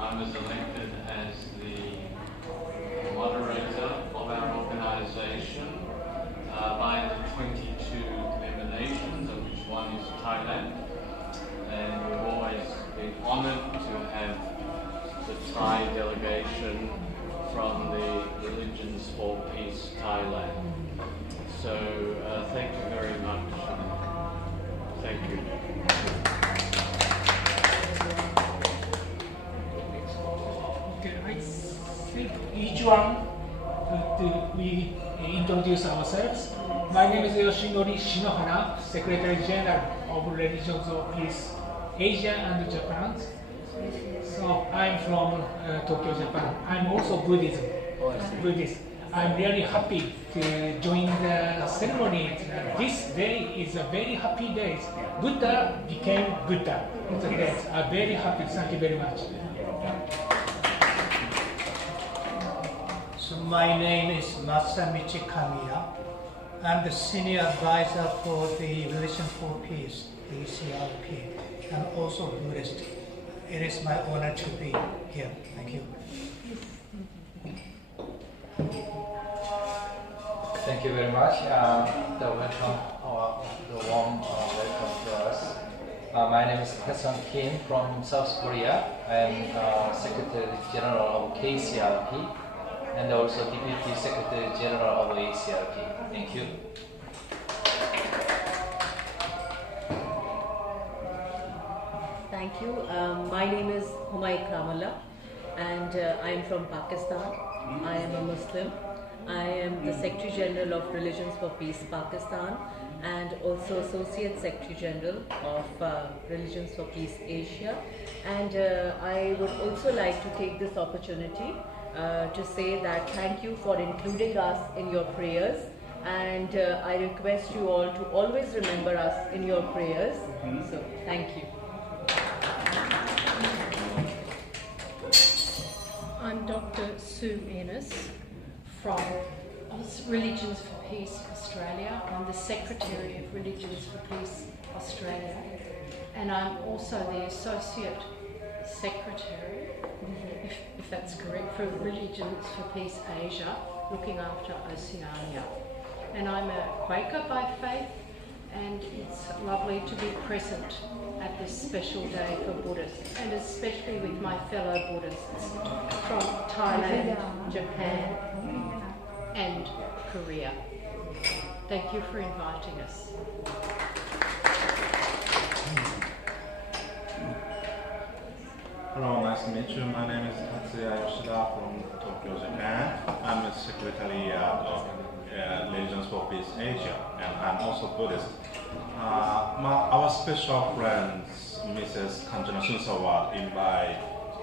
I was elected as the moderator of our organisation by the 22 member nations, of which one is Thailand. And we've always been honoured to have the Thai delegation from the Religions for Peace Thailand. So thank you very much. Thank you. Okay, I think each one we introduce ourselves. My name is Yoshinori Shinohara, Secretary General of Religions of Peace Asia and Japan. So I'm from Tokyo, Japan. I'm also Buddhist. I'm really happy to join the ceremony. This day is a very happy day. Buddha became Buddha. I'm very happy. Thank you very much. So my name is Masamichi Kamiya. I'm the Senior Advisor for the Religion for Peace, ACRP, and also Buddhist. It is my honor to be here. Thank you. Thank you very much. The warm welcome to us. My name is Tae-Sung Kim from South Korea. I am Secretary General of KCRP and also Deputy Secretary General of ACRP. Thank you. Thank you. My name is Humay Kamala and I am from Pakistan. I am a Muslim. I am the Secretary General of Religions for Peace Pakistan and also Associate Secretary General of Religions for Peace Asia. And I would also like to take this opportunity to say that thank you for including us in your prayers, and I request you all to always remember us in your prayers. So thank you. I'm Dr. Sue Ennis from Religions for Peace Australia. I'm the Secretary of Religions for Peace Australia, and I'm also the Associate Secretary, if that's correct, for Religions for Peace Asia, looking after Oceania. And I'm a Quaker by faith, and it's lovely to be present at this special day for Buddhists, and especially with my fellow Buddhists from Thailand, Japan, and Korea. Thank you for inviting us. Hello, nice to meet you. My name is Tatsuya Yoshida from Tokyo, Japan. I'm the Secretary of Religions for Peace Asia, and I'm also Buddhist. Our special friends, Mrs. Kanjana Sunsawa, invite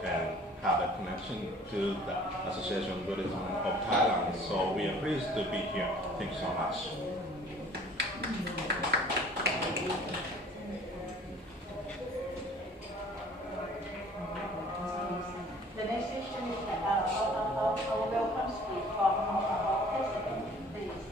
and have a connection to the Association of Buddhism of Thailand. So we are pleased to be here. Thank you so much. The next question is our welcome speech from our president, please.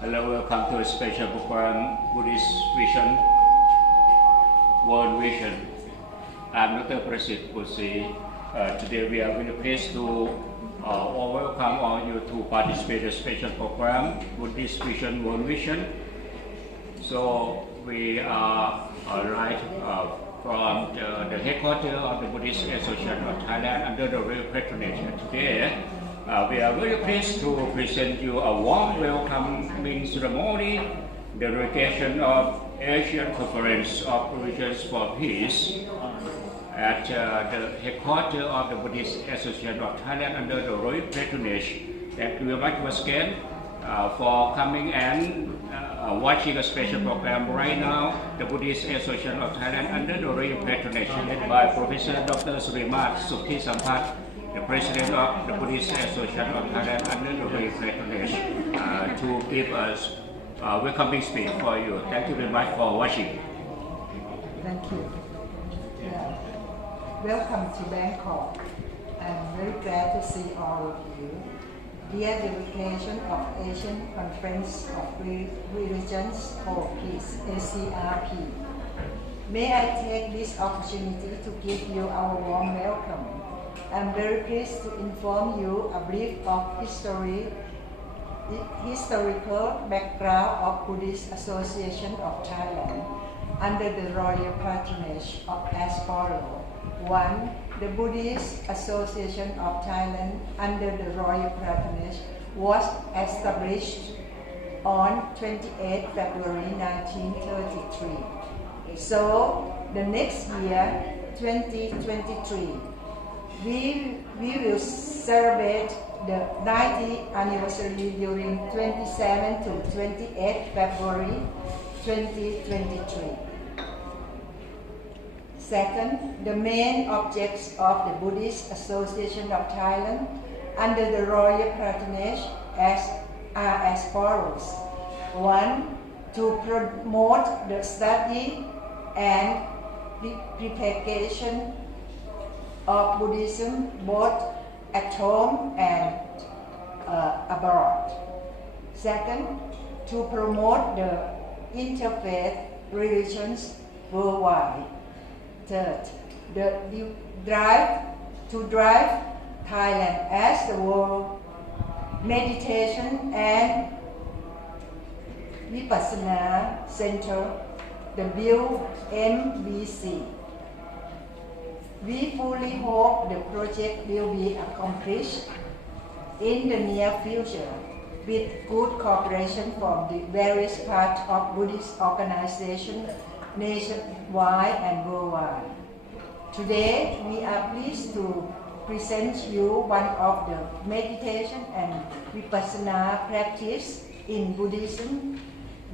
Hello, welcome to a special program, Buddhist Vision, World Vision. I'm Dr. Prasit Pusi. Today we are very pleased to welcome all you to participate in a special program, Buddhist Vision, World Vision. So we are right from the headquarters of the Buddhist Association of Thailand under the royal patronage. Today, we are very pleased to present you a warm welcoming ceremony, the delegation of Asian Conference of Religions for Peace at the headquarters of the Buddhist Association of Thailand under the royal patronage. Thank you very much once again for coming and watching a special program right now. The Buddhist Association of Thailand under the royal patronage led by Professor Dr. Surimat Sukhi Samphat, the President of the Buddhist Association of Thailand under the royal patronage, to give us a welcoming speech for you. Thank you very much for watching. Thank you. Welcome to Bangkok. I'm very glad to see all of you. dear delegation of Asian Conference of Religions for Peace, ACRP. May I take this opportunity to give you our warm welcome. I'm very pleased to inform you a brief of historical background of Buddhist Association of Thailand under the royal patronage of as follows. 1. The Buddhist Association of Thailand under the royal patronage was established on 28 February 1933. So the next year, 2023, we will celebrate the 90th anniversary during 27 to 28 February 2023. Second, the main objects of the Buddhist Association of Thailand under the royal patronage are as follows. 1. To promote the study and propagation of Buddhism both at home and abroad. Second, to promote the interfaith religions worldwide. Third, to drive Thailand as the world meditation and Vipassana Center, the WMVC. We fully hope the project will be accomplished in the near future with good cooperation from the various parts of Buddhist organizations nationwide and worldwide. Today, we are pleased to present you one of the meditation and Vipassana practice in Buddhism.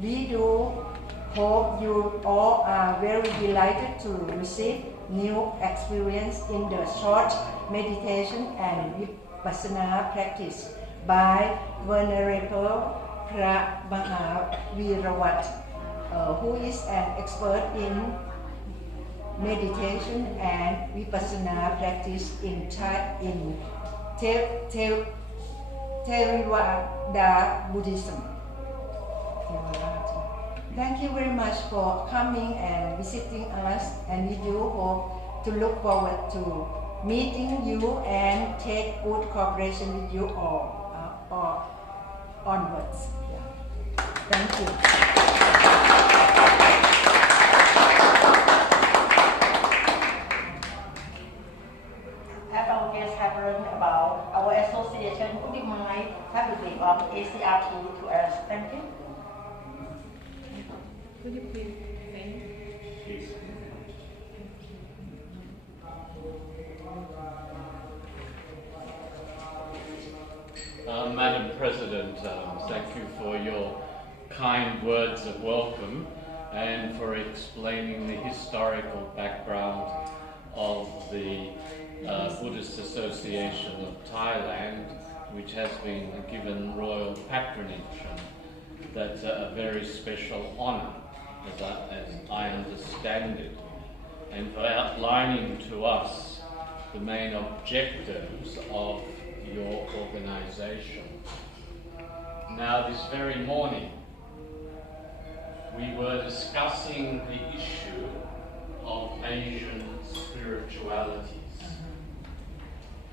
We do hope you all are very delighted to receive new experience in the short meditation and Vipassana practice by Venerable Phra Mahaviravat, who is an expert in meditation and Vipassana practice in Theravada Buddhism. Thank you very much for coming and visiting us, and we do hope to look forward to meeting you and take good cooperation with you all onwards. Yeah. Thank you. As our guests have learned about our association, would you mind publicly of ACRP to us? Thank you. Could you please name? Yes. Madam President, thank you for your kind words of welcome and for explaining the historical background of the Buddhist Association of Thailand, which has been given royal patronage. That's a very special honour, as I understand it, and for outlining to us the main objectives of your organisation. Now, this very morning, we were discussing the issue of Asian spiritualities,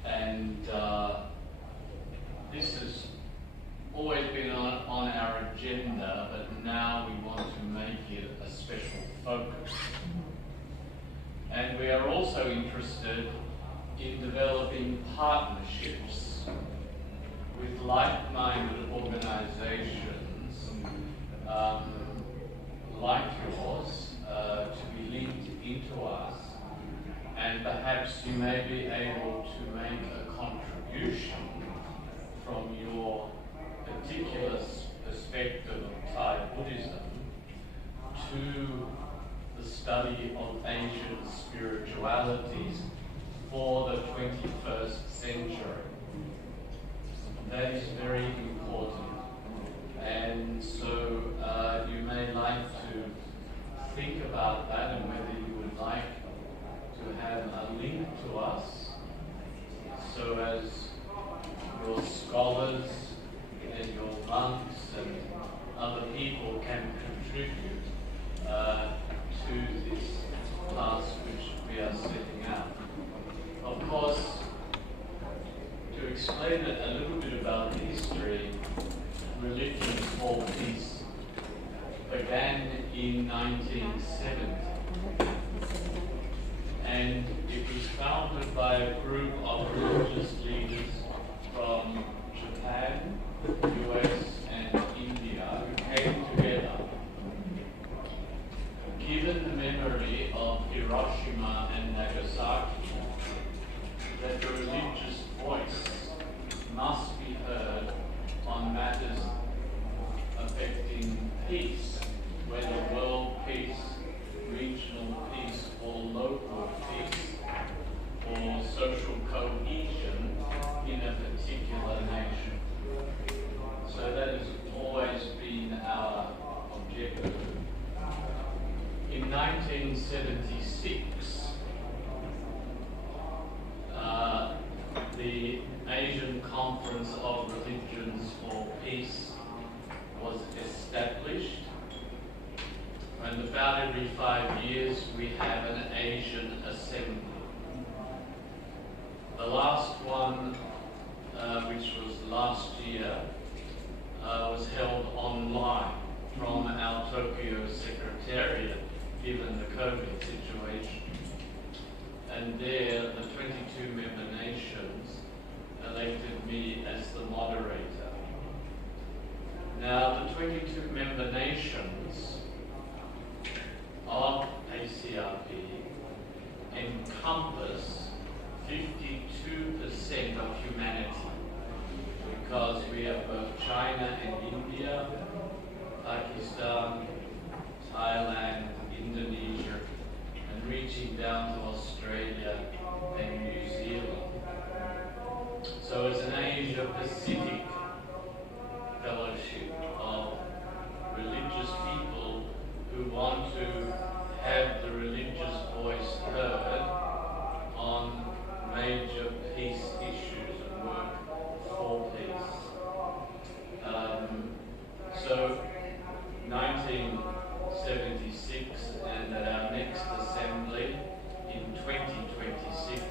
and this has always been on our agenda, but now we want to make it a special focus. And we are also interested in developing partnerships with like-minded organizations like yours to be linked into us, and perhaps you may be able to make a contribution from your particular perspective of Thai Buddhism to the study of Asian spiritualities for the 21st century. That is very important. And so you may like to think about that and whether you would like to have a link to us so as your scholars and your monks and other people can contribute to this task which we are setting out. Of course, to explain a little bit about the history, Religions for Peace began in 1970, and it was founded by a group of religious leaders from Japan, US and India who came together. Given the memory of Hiroshima and Nagasaki, that the religious voice must be heard on matters affecting peace, whether world peace, regional peace, or local peace, or social cohesion in a particular nation. So that has always been our objective. In 1976, the Asian Conference of Religions for Peace was established, and about every 5 years we have an Asian Assembly. The last one, which was last year, was held online from our Tokyo Secretariat, given the COVID situation. And there, the 22 member nations elected me as the moderator. Now, the 22 member nations of ACRP encompass 52% of humanity, because we have both China and India, Pakistan, Thailand, Indonesia, and reaching down to Australia and New Zealand. So it's an Asia-Pacific fellowship of religious people who want to have the religious voice heard on major peace issues and work for peace. So 1976, and at our next assembly in 2026,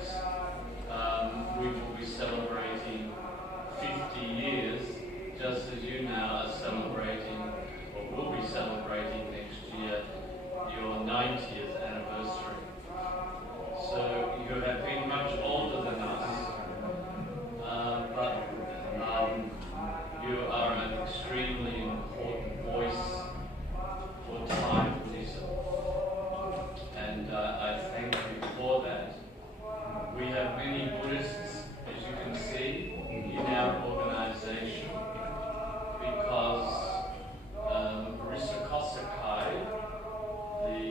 we will be celebrating 50 years, just as you now are celebrating, or will be celebrating next year, your 90th anniversary. So you have been much older than us, but you are an extremely important voice for Taiwanism, and I thank you for that. We have many Buddhists, as you can see, in our organization, because Risikosakai, the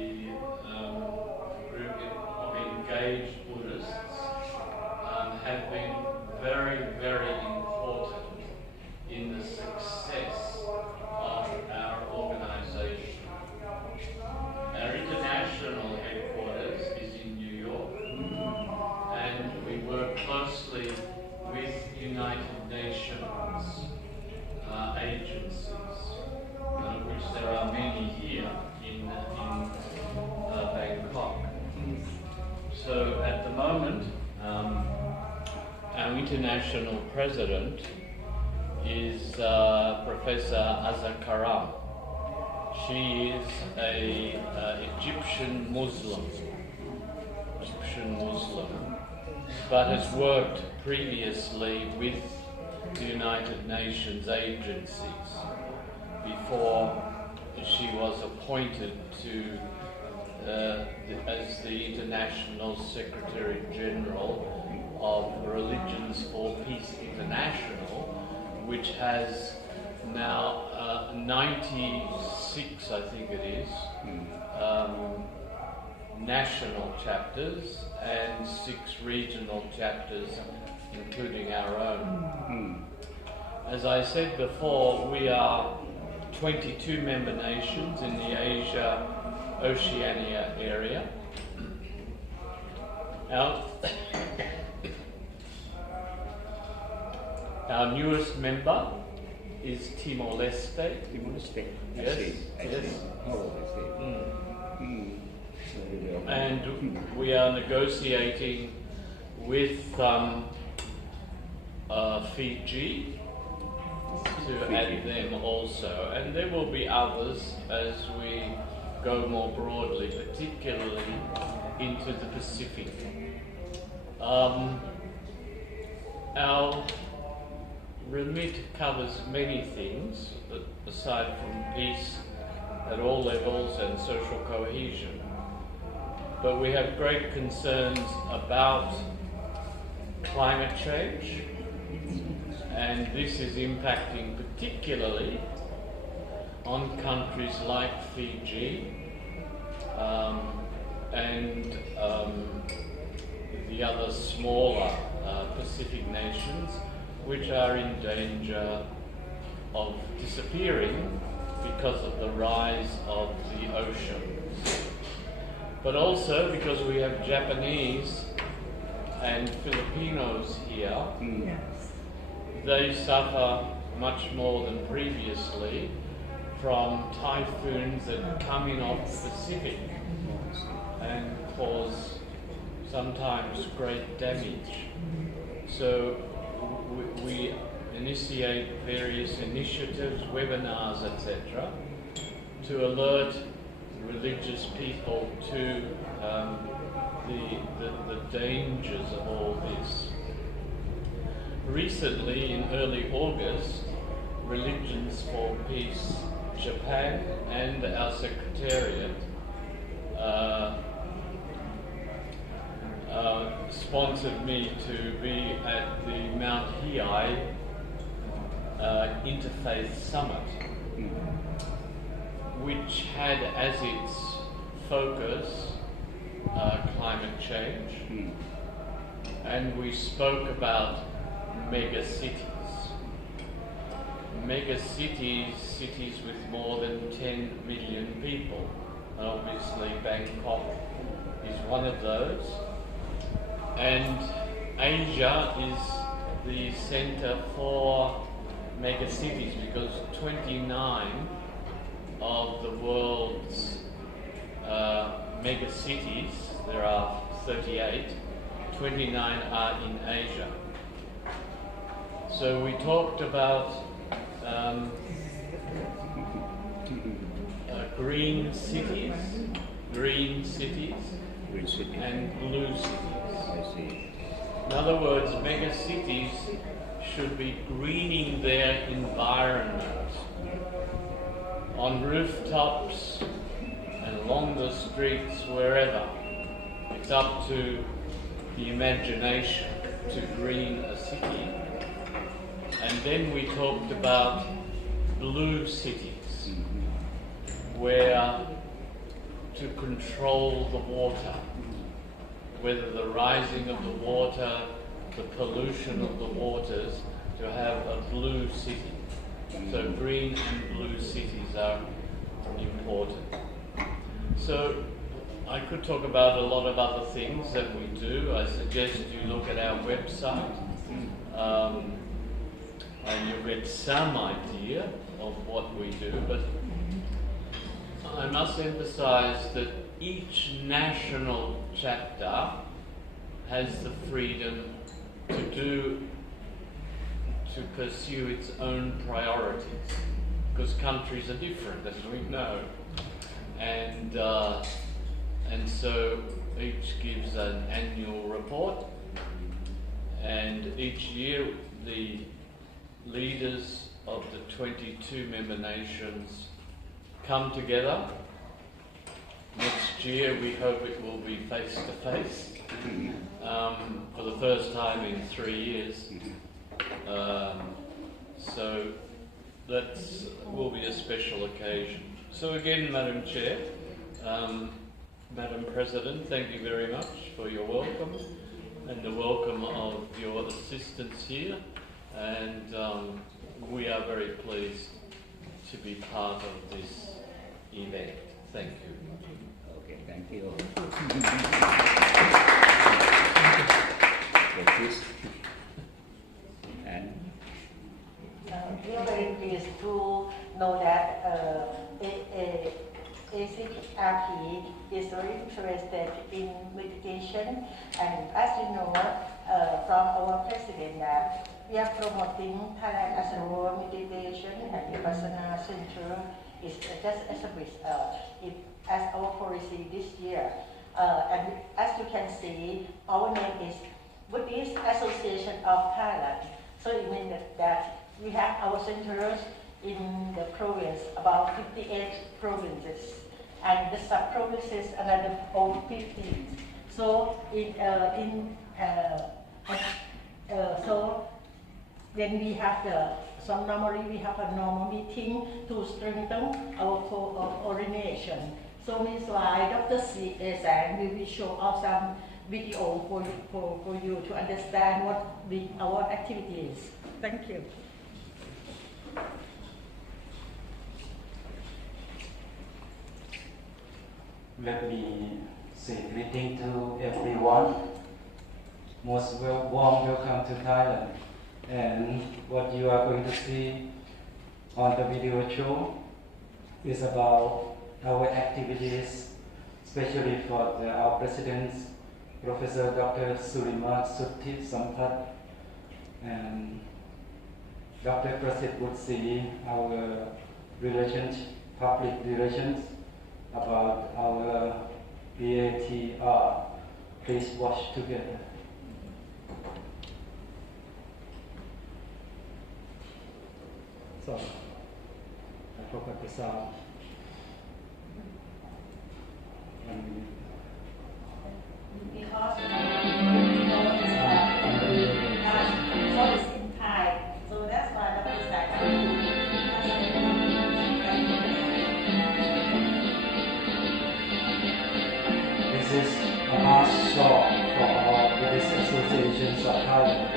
group of engaged Buddhists, have been very, very important in the success of our organization. Our international headquarters is in New York, and we work closely with United Nations agencies, of which there are many here in Bangkok. So at the moment, our international president is Professor Azakaram. She is an Egyptian Muslim, but has worked previously with the United Nations agencies before she was appointed to as the International Secretary General of Religions for Peace International, which has now 96, I think it is, national chapters and 6 regional chapters, including our own. As I said before, we are 22 member nations in the Asia-Oceania area. Our newest member is Timor-Leste. Timor-Leste. I Yes, see. I yes. see. Oh, I see. And we are negotiating with Fiji to add them also, and there will be others as we go more broadly, particularly into the Pacific. Our remit covers many things, aside from peace at all levels and social cohesion. But we have great concerns about climate change, and this is impacting particularly on countries like Fiji and the other smaller Pacific nations, which are in danger of disappearing because of the rise of the oceans. But also because we have Japanese and Filipinos here, they suffer much more than previously from typhoons that come in off the Pacific and cause sometimes great damage. So we initiate various initiatives, webinars, etc., to alert religious people to the dangers of all this. Recently, in early August, Religions for Peace Japan and our Secretariat sponsored me to be at the Mount Hiei Interfaith Summit, which had as its focus climate change, and we spoke about mega cities. Mega cities, cities with more than 10 million people. And obviously Bangkok is one of those. And Asia is the centre for mega cities because 29 of the world's mega cities, there are 38, 29 are in Asia. So we talked about green cities, and blue cities. I see. In other words, mega cities should be greening their environment on rooftops and along the streets, wherever. It's up to the imagination to green a city. And then we talked about blue cities, where to control the water, whether the rising of the water, the pollution of the waters, to have a blue city. So green and blue cities are important. So I could talk about a lot of other things that we do. I suggest you look at our website and you'll get some idea of what we do, but I must emphasize that each national chapter has the freedom to pursue its own priorities, because countries are different, as we know, and so each gives an annual report, and each year the leaders of the 22 member nations come together. Next year we hope it will be face to face for the first time in 3 years. So that will be a special occasion. So again, Madam Chair, Madam President, thank you very much for your welcome and the welcome of your assistants here, and we are very pleased to be part of this event. Thank you. Okay, thank you. For this. And We are very pleased to know that ACRP is very interested in meditation, and as you know from our president that we are promoting Thailand as a world meditation and vipassana center is just established as our policy this year. And as you can see, our name is Buddhist Association of Thailand. So it means that we have our centers in the province, about 58 provinces, and the sub-provinces another 15. So when we have normally we have a normal meeting to strengthen our coordination. So Ms. Lai, Dr. Sang, we will show out some video for you to understand what our activities. Thank you. Let me say greeting to everyone. Most warm welcome to Thailand. And what you are going to see on the video show is about our activities, especially for our president, Professor Dr. Surima Sutti Samphat, and Dr. Prasit would see our public relations about our BATR. Please watch together. So, I forgot the sound. Because so it's in Thai, so that's why the This is a last shot for our Buddhist Associations of Thailand.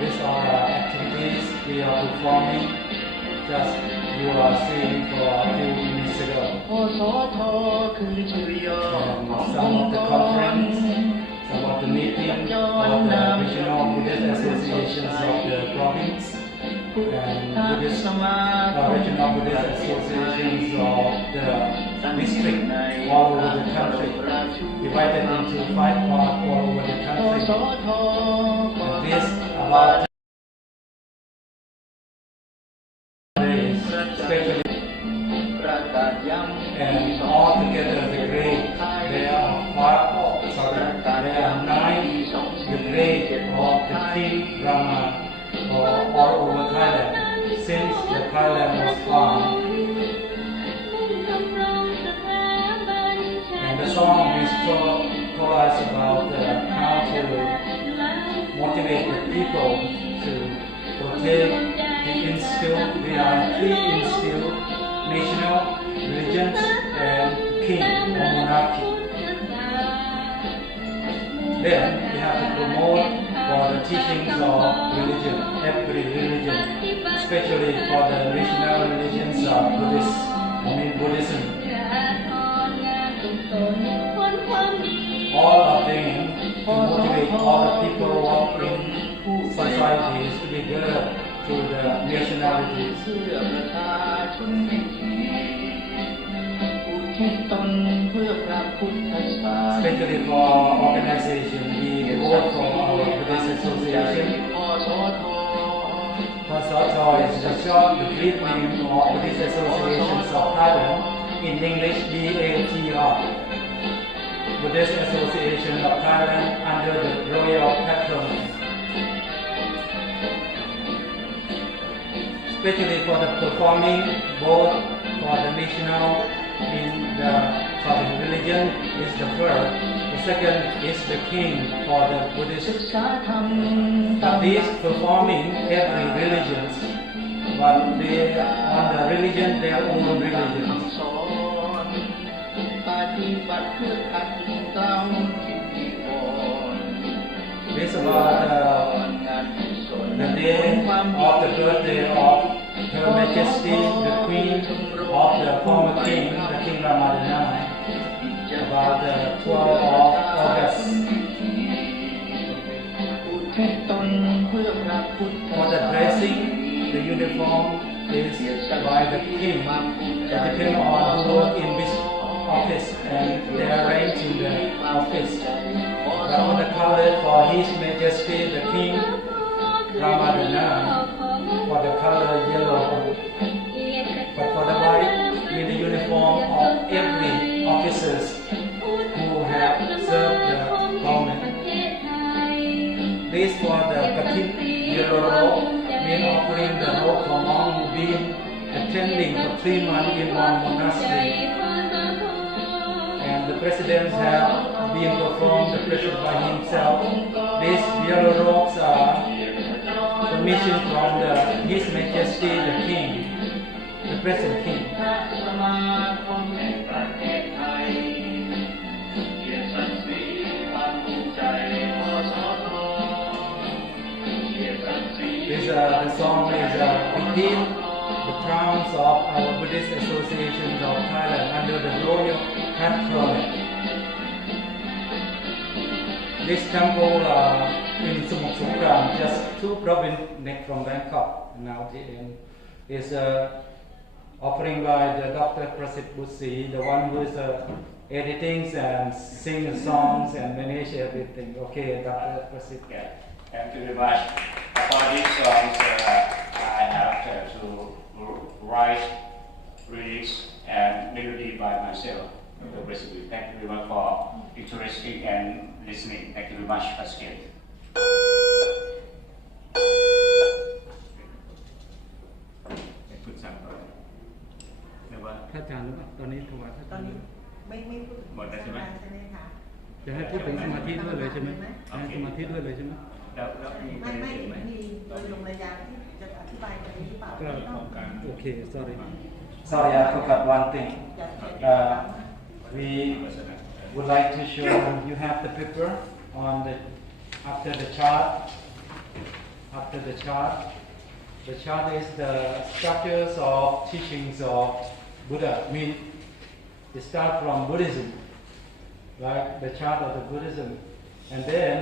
These are the activities we are performing. Just you are seeing for a few minutes ago. And some of the conference, some of the meetings of the regional Buddhist associations of the province and regional Buddhist associations of the district all over the country, divided into 5 parts all over the country. And this about especially and all together the grade there are 9 the grade of the King Rama all over Thailand since the Thailand was found. And the song is told us about how to motivate the people to protect the instilled. We are 3 instilled: national, religions, and king or monarchy. Then we have to promote for the teachings of religion, every religion, especially for the regional religions of Buddhism. All of them to motivate all the people in societies to be good to the nationalities. Especially for organization, we work for our Buddhist Association. Pasatho is the short, the brief name of Buddhist Associations of Thailand, in English BATR. Buddhist Association of Thailand under the royal patronage. Especially for the performing, both for the national for the religion is the first, the second is the king for the Buddhist. But these performing every religion, but they on the religion their own religion. This about the day of the birthday of Her Majesty the Queen of the former King, the King Ramadana, about the 12th of August. For the dressing, the uniform is by the king. It depends on who work in which office and they are arranged in the office. But on the color for His Majesty the King Ramadana, for the color yellow. But for the white, with the uniform of every officers who have served the government. This for the Katin yellow robe, mean offering the robe for monk who been attending for 3 months in one monastery. And the presidents have been performed the president by himself. These yellow robes are permission from His Majesty the King, the present King. The song is within the grounds of our Buddhist Associations of Thailand under the royal patronage. This temple in Samut Songkram, just 2 provinces next from Bangkok, now is offering by the Dr. Prasit Busi, the one who is editing and sing the songs and manage everything. Okay, Dr. Prasit. Yeah. Thank you very much. For these songs, I have to write lyrics and melody by myself. Dr. Prasit, thank you very much for interesting and listening. Thank you very much, Pascal. พระอาจารย์หรือเปล่าตอนนี้ถวายพระอาจารย์ไม่พูดหมดแล้วใช่ไหมคะ จะให้พูดถึงสมาธิด้วยเลยใช่ไหมให้สมาธิด้วยเลยใช่ไหมไม่มีโดยลงระยะที่จะอธิบายตรงนี้หรือเปล่าก็ของการโอเค sorry I forgot one thing. We would like to show you have the paper on the after the chart. The chart is the structures of teachings of Buddha. I mean, it starts from Buddhism, like the chart of the Buddhism, and then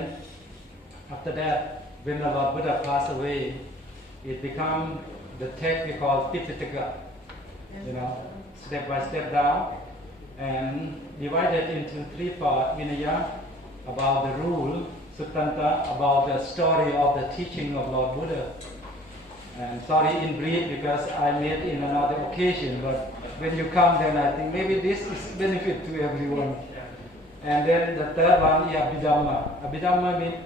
after that, when the Lord Buddha passed away, it becomes the text we call Tipitaka, step by step down, and divided into 3 parts: Vinaya, about the rule; Suttanta, about the story of the teaching of Lord Buddha. And sorry in brief because I made in another occasion, but when you come, then I think maybe this is benefit to everyone. And then the third one is Abhidhamma. Abhidhamma means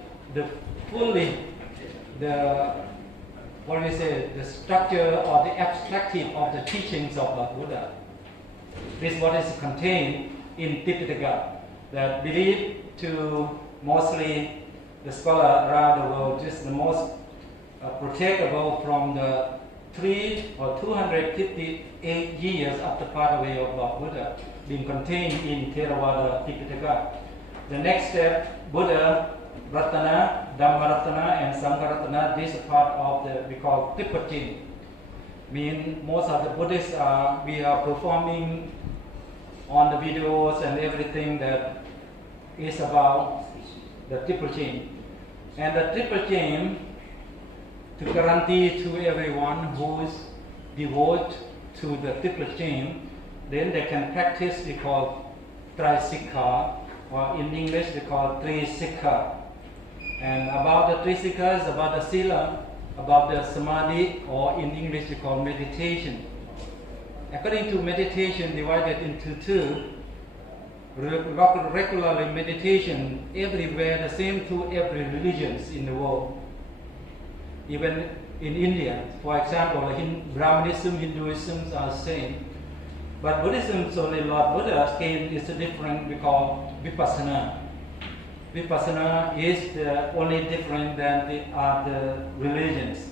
the structure or the abstractive of the teachings of Lord Buddha. This is what is contained in Tipitaka, that believed to mostly the scholar around the world, just the most protectable from the 258 years after part away of Lord Buddha, being contained in Theravada Tipitaka. The next step, Buddha Ratana, Dhamma Ratana, and Sangha Ratana. This is part of the we call Tripajin. Mean most of the Buddhists we are performing on the videos and everything that is about the Tripajin. And the Tripajin, to guarantee to everyone who is devoted to the Tripajin, then they can practice we call Trisikha, or in English they call Trisikha. And about the Trisika is about the Sila, about the Samadhi, or in English we call meditation. According to meditation divided into 2, regularly meditation everywhere, the same to every religions in the world. Even in India, for example, Brahmanism, Hinduism are the same. But Buddhism, only Lord Buddha came is different, we call Vipassana. Vipassana is the only different than the other religions.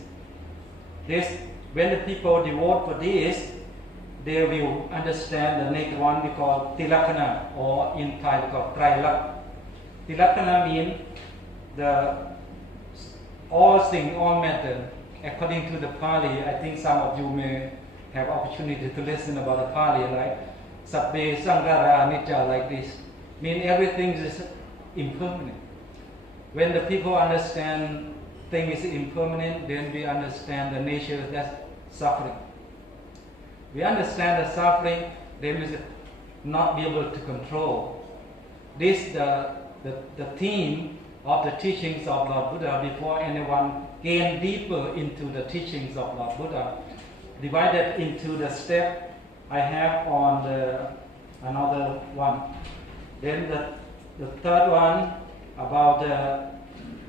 This, when the people devote for this, they will understand the next one we call Tilakkhana, or in Thai we call Trailak. Tilakkhana means the all things, all matter. According to the Pali, I think some of you may have opportunity to listen about the Pali, like Sabbe Sanghara Anicca, like this. Mean everything is impermanent. When the people understand things is impermanent, then we understand the nature of that suffering. We understand the suffering, then we not be able to control. This the theme of the teachings of Lord Buddha before anyone gain deeper into the teachings of Lord Buddha, divided into the step I have on another one. Then the third one about the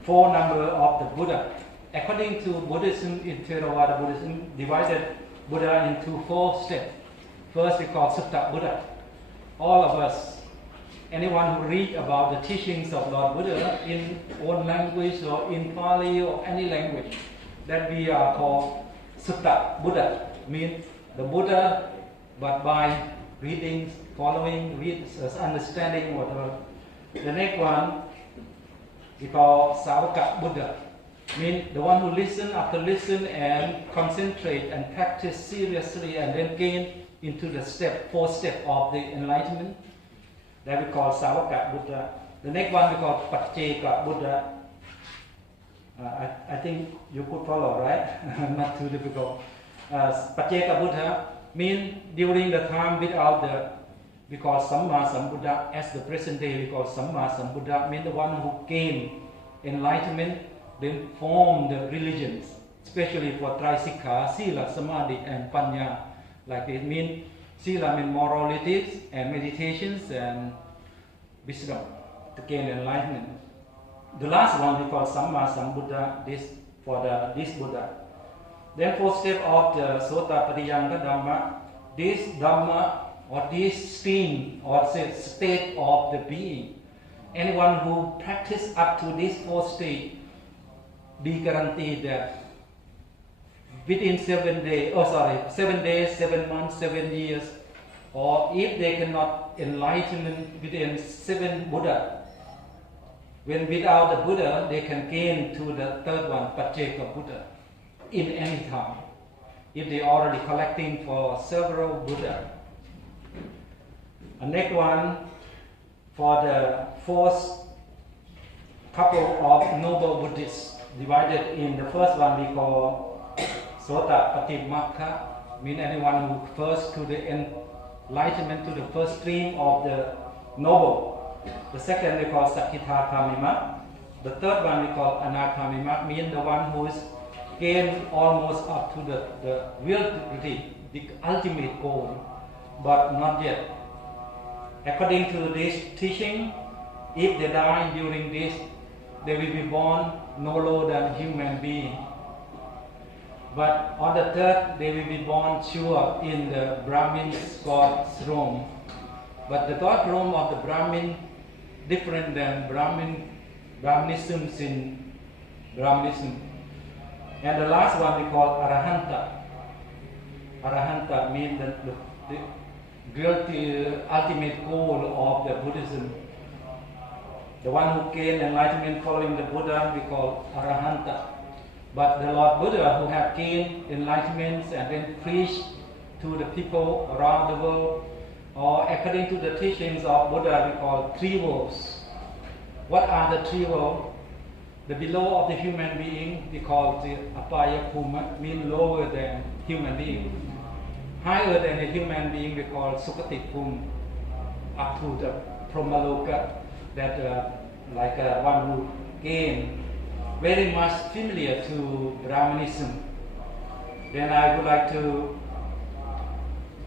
four number of the Buddha. According to Buddhism, in Theravada Buddhism, divided Buddha into four steps. First we call Sutta Buddha. All of us, anyone who read about the teachings of Lord Buddha in own language or in Pali or any language, that we are called Sutta Buddha, means the Buddha, but by reading, following, understanding, whatever. The next one we call Savaka Buddha, means the one who listen after listen and concentrate and practice seriously and then gain into the fourth step of the enlightenment. That we call Savaka Buddha. The next one we call Pacceka Buddha. I think you could follow, right? Not too difficult. Pacceka Buddha means during the time without we call Samma Sambuddha. As the present day we call Samma Sambuddha, means the one who gain enlightenment, then form the religions, especially for Trisikha, Sila, Samadhi and Panya. Like it means Sila means moralities and meditations and wisdom to gain enlightenment. The last one we call Samma Sambuddha, this Buddha. Then fourth step of the Sotapadiyanga Dhamma, this Dhamma or this stream or state of the being. Anyone who practice up to this fourth state, be guaranteed that within 7 days, 7 months, 7 years, or if they cannot enlighten within 7 Buddha, when without the Buddha, they can gain to the third one, Pacceka Buddha, in any time, if they are already collecting for several Buddha. The next one, for the fourth couple of noble Buddhists, divided in the first one we call Sota Patimakha, means anyone who first to the enlightenment to the first stream of the noble. The second we call Sakita Kamima. The third one we call Anakamima, means the one who is gained almost up to the reality, the ultimate goal, but not yet. According to this teaching, if they die during this, they will be born no lower than human being. But on the third, they will be born sure in the Brahmin's God's realm. But the God realm of the Brahmin different than Brahminism in Brahminism. And the last one we call Arahanta. Arahanta means the ultimate goal of the Buddhism. The one who gained enlightenment following the Buddha we call Arahanta. But the Lord Buddha who have gained enlightenment and then preached to the people around the world, or according to the teachings of Buddha we call three worlds. What are the three worlds? The below of the human being we call the Apaya Puma, means lower than human being. Higher than the human being we call Sukati Pum, up to the Brahmaloka, that like one who gained very much familiar to Brahmanism. Then I would like to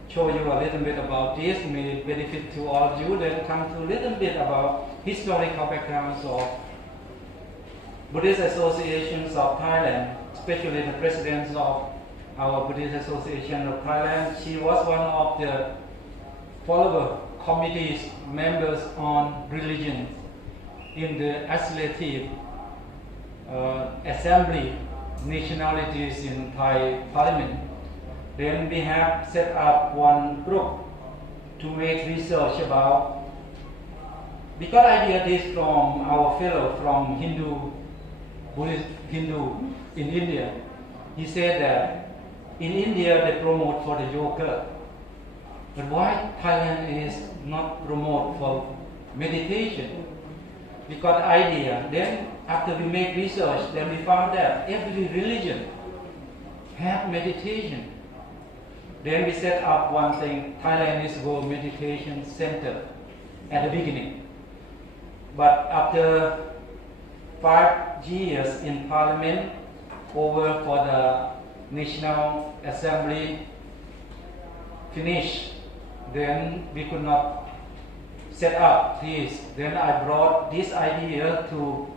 show you a little bit about this, may benefit to all of you. Then come to a little bit about historical backgrounds of Buddhist associations of Thailand, especially the president of our Buddhist Association of Thailand. She was one of the follower committees members on religion in the legislative assembly nationalities in Thai parliament. Then we have set up one group to make research about. We got idea this from our fellow from Buddhist Hindu in India. He said that in India they promote for the yoga, but why Thailand is not promote for meditation? we got the idea. Then after we make research, then we found that every religion have meditation. Then we set up one thing, Thailand is World Meditation Center at the beginning. But after 5 years in Parliament, over for the National Assembly finished, then we could not set up this. Then I brought this idea to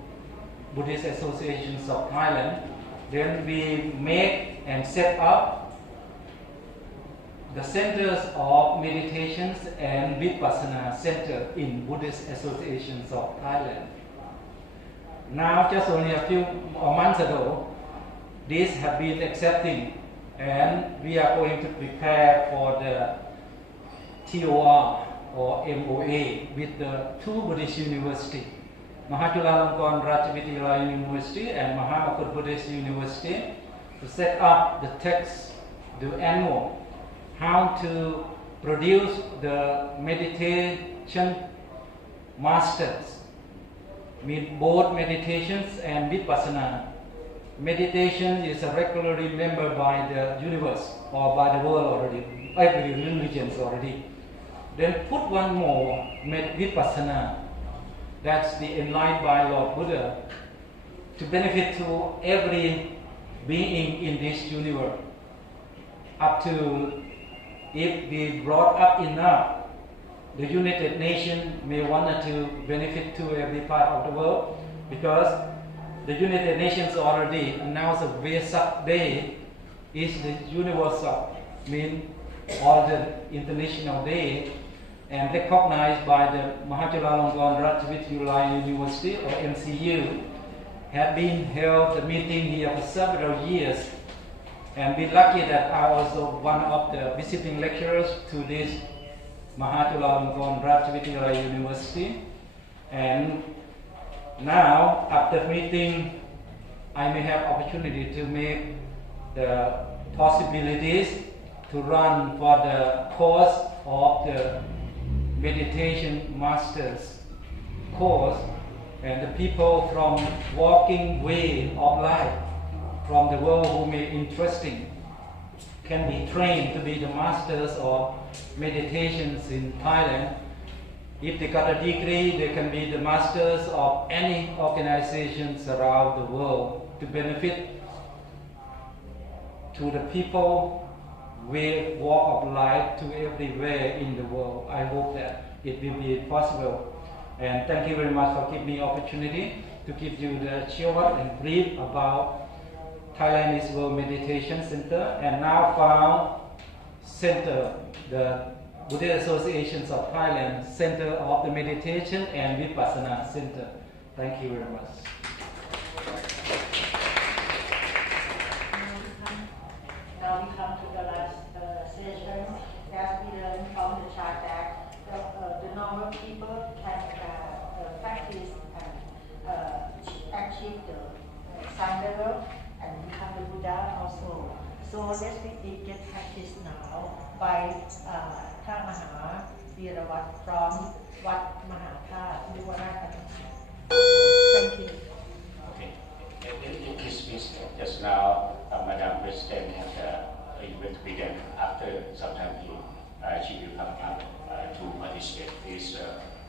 Buddhist Associations of Thailand. Then we make and set up the centers of meditations and Vipassana center in Buddhist Associations of Thailand. Now, just only a few months ago, these have been accepting, and we are going to prepare for the TOR or MOA with the 2 Buddhist universities, Mahachulalongkorn Ratchavidyalaya University and Mahamakut Buddhist University, to set up the text, the annual, how to produce the meditation masters, with both meditations and Vipassana. Meditation is regularly remembered by the universe or by the world already, every religions already. Then put one more, Vipassana, that's the enlightened by Lord Buddha, to benefit to every being in this universe. Up to, if we brought up enough, the United Nations may want to benefit to every part of the world, because the United Nations already announced a Vesak Day is the universal, mean all the international day, and recognized by the Mahachulalongkorn Ratchavidyalaya University or MCU, have been held a meeting here for several years, and we're lucky that I was one of the visiting lecturers to this Mahachulalongkorn Ratchavidyalaya University. And now, after meeting, I may have opportunity to make the possibilities to run for the course of the meditation masters course, and the people from walking way of life from the world who may interesting can be trained to be the masters of meditations in Thailand. If they got a degree, they can be the masters of any organizations around the world to benefit to the people way walk of life to everywhere in the world. I hope that it will be possible. And thank you very much for giving me opportunity to give you the short and brief about Thailand is World Meditation Center, and now found Center, the Buddhist Associations of Thailand Center of the Meditation and Vipassana Center. Thank you very much. Now we come to the last session. As we learned from the chart that the normal people can practice and achieve the Sangha and become the Buddha also. So let's get practice now by ท่านมหาวีรวัตรพร้อมวัดมหาธาตุยุวราชธานี Thank you. Okay. In this speech just now, Madam President had event begin. After some time, she will come up to participate in this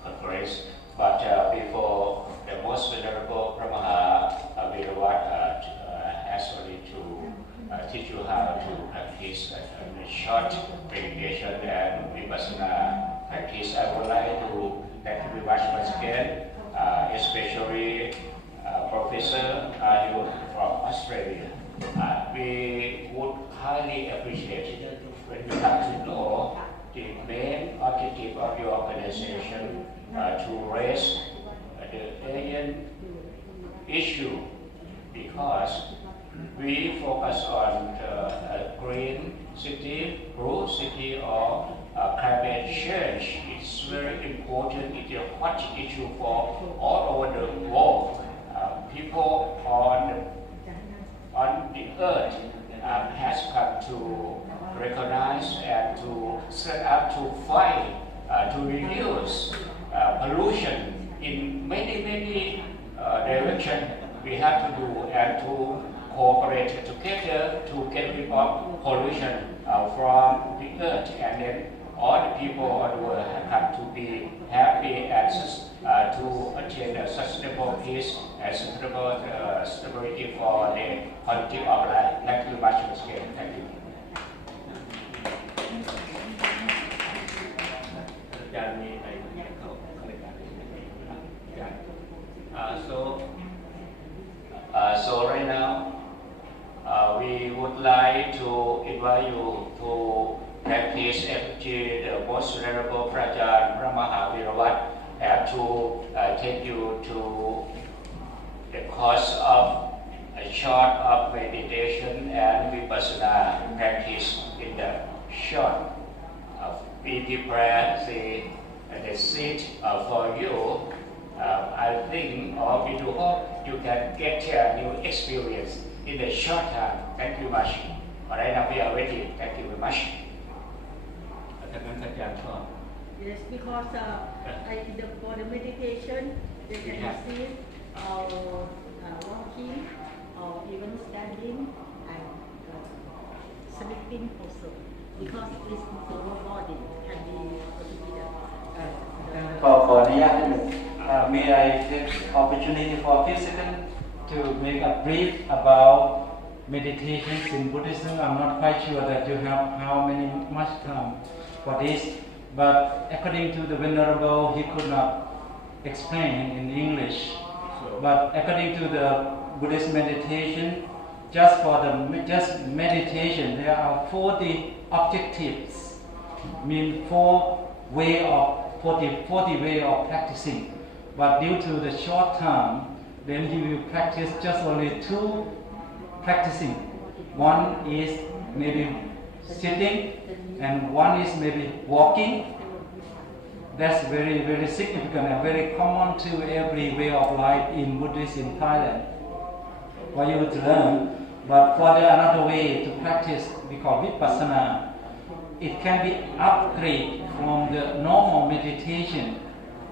conference. But before, the most venerable Brahmaha Viravat has only to teach you how to practice a short meditation and Vipassana practice. I would like to thank you very much once again, especially Professor Ayu from Australia. We would highly appreciate it when you come to know the main objective of your organization to raise the alien issue, because we focus on the green city, blue city, or climate change. It's very important. It's a hot issue for all over the world. People on the earth has come to recognize and to set up to fight, to reduce pollution in many directions we have to do and to cooperate together to get rid of pollution from the earth, and then all the people of the world have to be happy and to attain a sustainable peace and sustainable stability for the quality of life. Thank you very much once again. Thank you. So right now, we would like to invite you to practice FG, the most venerable Prajan Brahmaha Viravat, and to take you to the course of a short of meditation and vipassana practice in the short. We prepare the seat for you. I think or we do hope you can get a new experience in the short time. Thank you much. All right, now we are ready. Thank you very much. Yes, because for the meditation, they can see walking or even standing and sleeping also. Because it's the whole body can be For may I take opportunity for a few seconds to make a brief about meditations in Buddhism. I'm not quite sure that you have much time for this, but according to the Venerable, he could not explain in English. But according to the Buddhist meditation, just meditation, there are 40 objectives, mean 40 way of practicing. But due to the short time, then you will practice just only 2 practicing. One is maybe sitting, and one is maybe walking. That's very, very significant and very common to every way of life in Buddhism in Thailand for you to learn. But for another way to practice, we call vipassana. It can be upgraded from the normal meditation,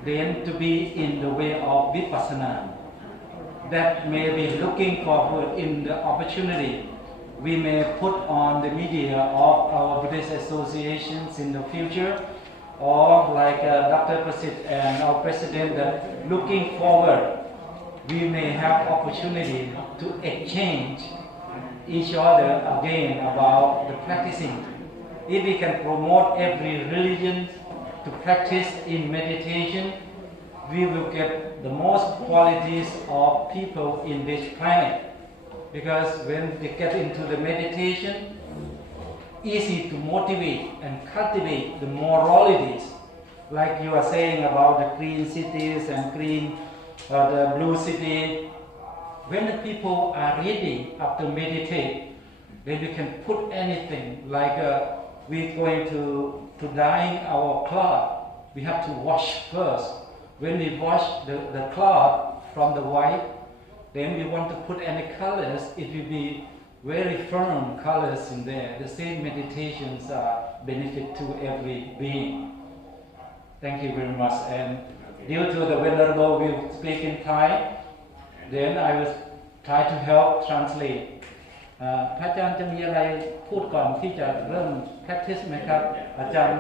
then to be in the way of vipassana. That may be looking forward in the opportunity. We may put on the media of our Buddhist associations in the future, or like Dr. Prasit and our president, that looking forward, we may have opportunity to exchange each other again about the practicing. If we can promote every religion to practice in meditation, we will get the most qualities of people in this planet. Because when they get into the meditation, easy to motivate and cultivate the moralities. Like you are saying about the green cities and the blue city. When the people are ready after meditate, then we can put anything like we're going to dye our cloth. We have to wash first. When we wash the cloth from the white, then we want to put any colors, it will be very firm colors in there. The same meditations are benefit to every being. Thank you very much. And due to the Venerable will speak in Thai, then I will try to help translate. พระอาจารย์จะมีอะไรพูดก่อนที่จะเริ่ม practice ไหมครับอาจารย์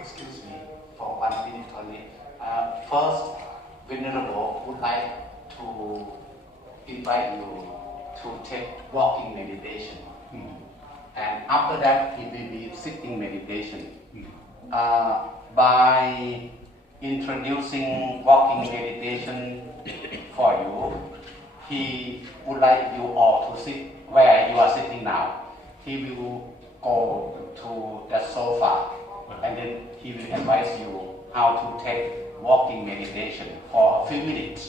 Excuse me for 1 minute only. First, Venerable would like to invite you to take walking meditation. And after that, it will be sitting meditation. By introducing walking meditation for you, he would like you all to sit where you are sitting now. He will go to the sofa, and then he will advise you how to take walking meditation for a few minutes.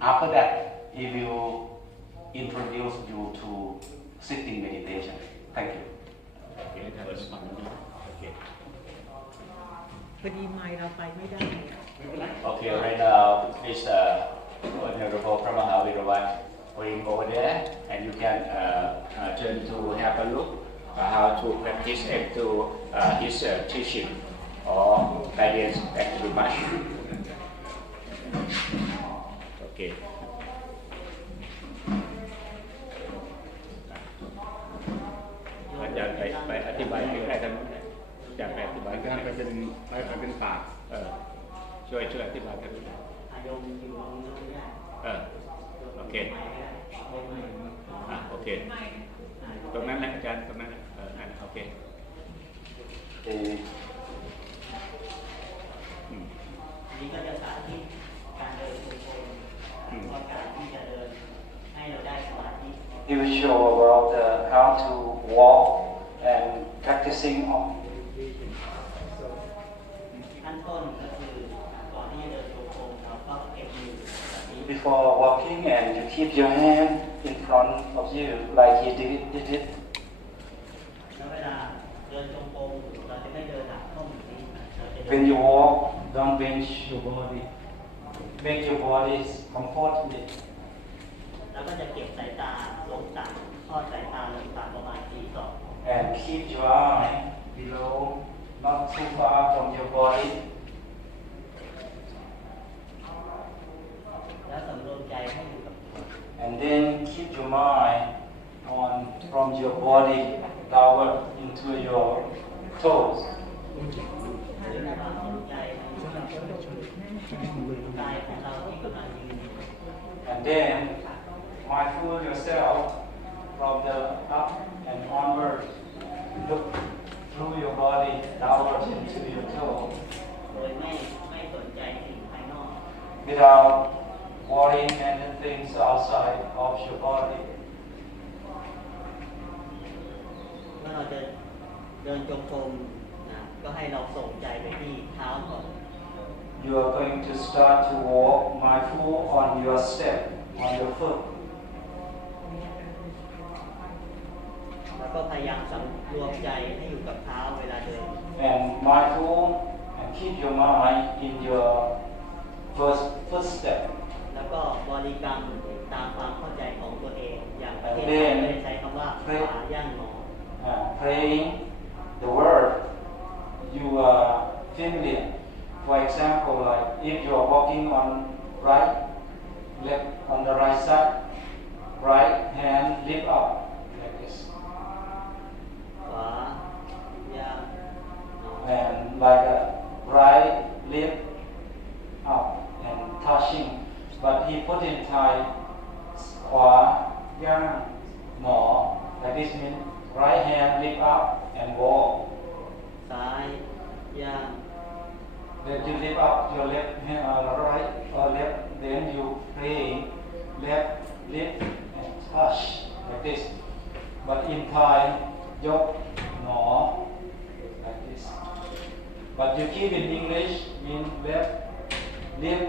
After that, he will introduce you to sitting meditation. Thank you. Okay, right now, please, Honorable Pramaha Viravat going over there, and you can turn to have a look how to practice and to his teaching or guidance. Thank you very much. Okay. อาจารย์ไปอธิบายให้ท่านอาจารย์ไปอธิบายการไปเป็นปากช่วยอธิบายกันโอเคโอเคตรงนั้นแหละอาจารย์ตรงนั้นนั่นโอเคนี่ก็จะสาธิตการเดินจงกรมว่าการที่จะเดินให้เราได้สมาธิ He will show about how to walk and practicing on ขั้นต้นก็คือก่อนที่จะเดินจงกรมเราก็เก็บมือ Before walking and you keep your hand in front of you like he did it แล้วเวลาเดินจงกรมเราจะไม่เดินหลังเข้ามือนี้ When you walk don't bend your body make your body comfortably แล้วก็จะเก็บสายตาลงต่ำทอดสายตาลงต่ำประมาณ4 ศอก and keep your eye below not too far from your body แล้วสำรวมใจให้อยู่กับตัว and then keep your mind on from your body downward into your toes กายของเราที่กำลังยืน and then mindful yourself from the up and onward look through your body downward into your toes โดยไม่สนใจสิ่งภายนอก without worrying anything outside of your body เมื่อเราเดินจงกรมนะก็ให้เราส่งใจไปที่เท้าก่อน You are going to start to walk mindful on your step, on your foot. แล้วก็พยายามสำรวมใจให้อยู่กับเท้าเวลาเดิน And mindful and keep your mind in your first footstep. แล้วก็บริกรรมตามความเข้าใจของตัวเองอย่างประเทศไทยไม่ได้ใช้คำว่าขาย่างหนอ Praying the word you are familiar. For example, like if you are walking on right, left on the right side, right hand lift up like this. ขวาย่าง And like a right lift up and touching. But he put in Thai, ขวาย่างหนอ like this means right hand lift up and walk. ซ้ายย่าง Then you lift up your left hand right or left, then you pray left lift and touch like this. But in Thai, ยกหนอ like this. But you keep in English mean left lift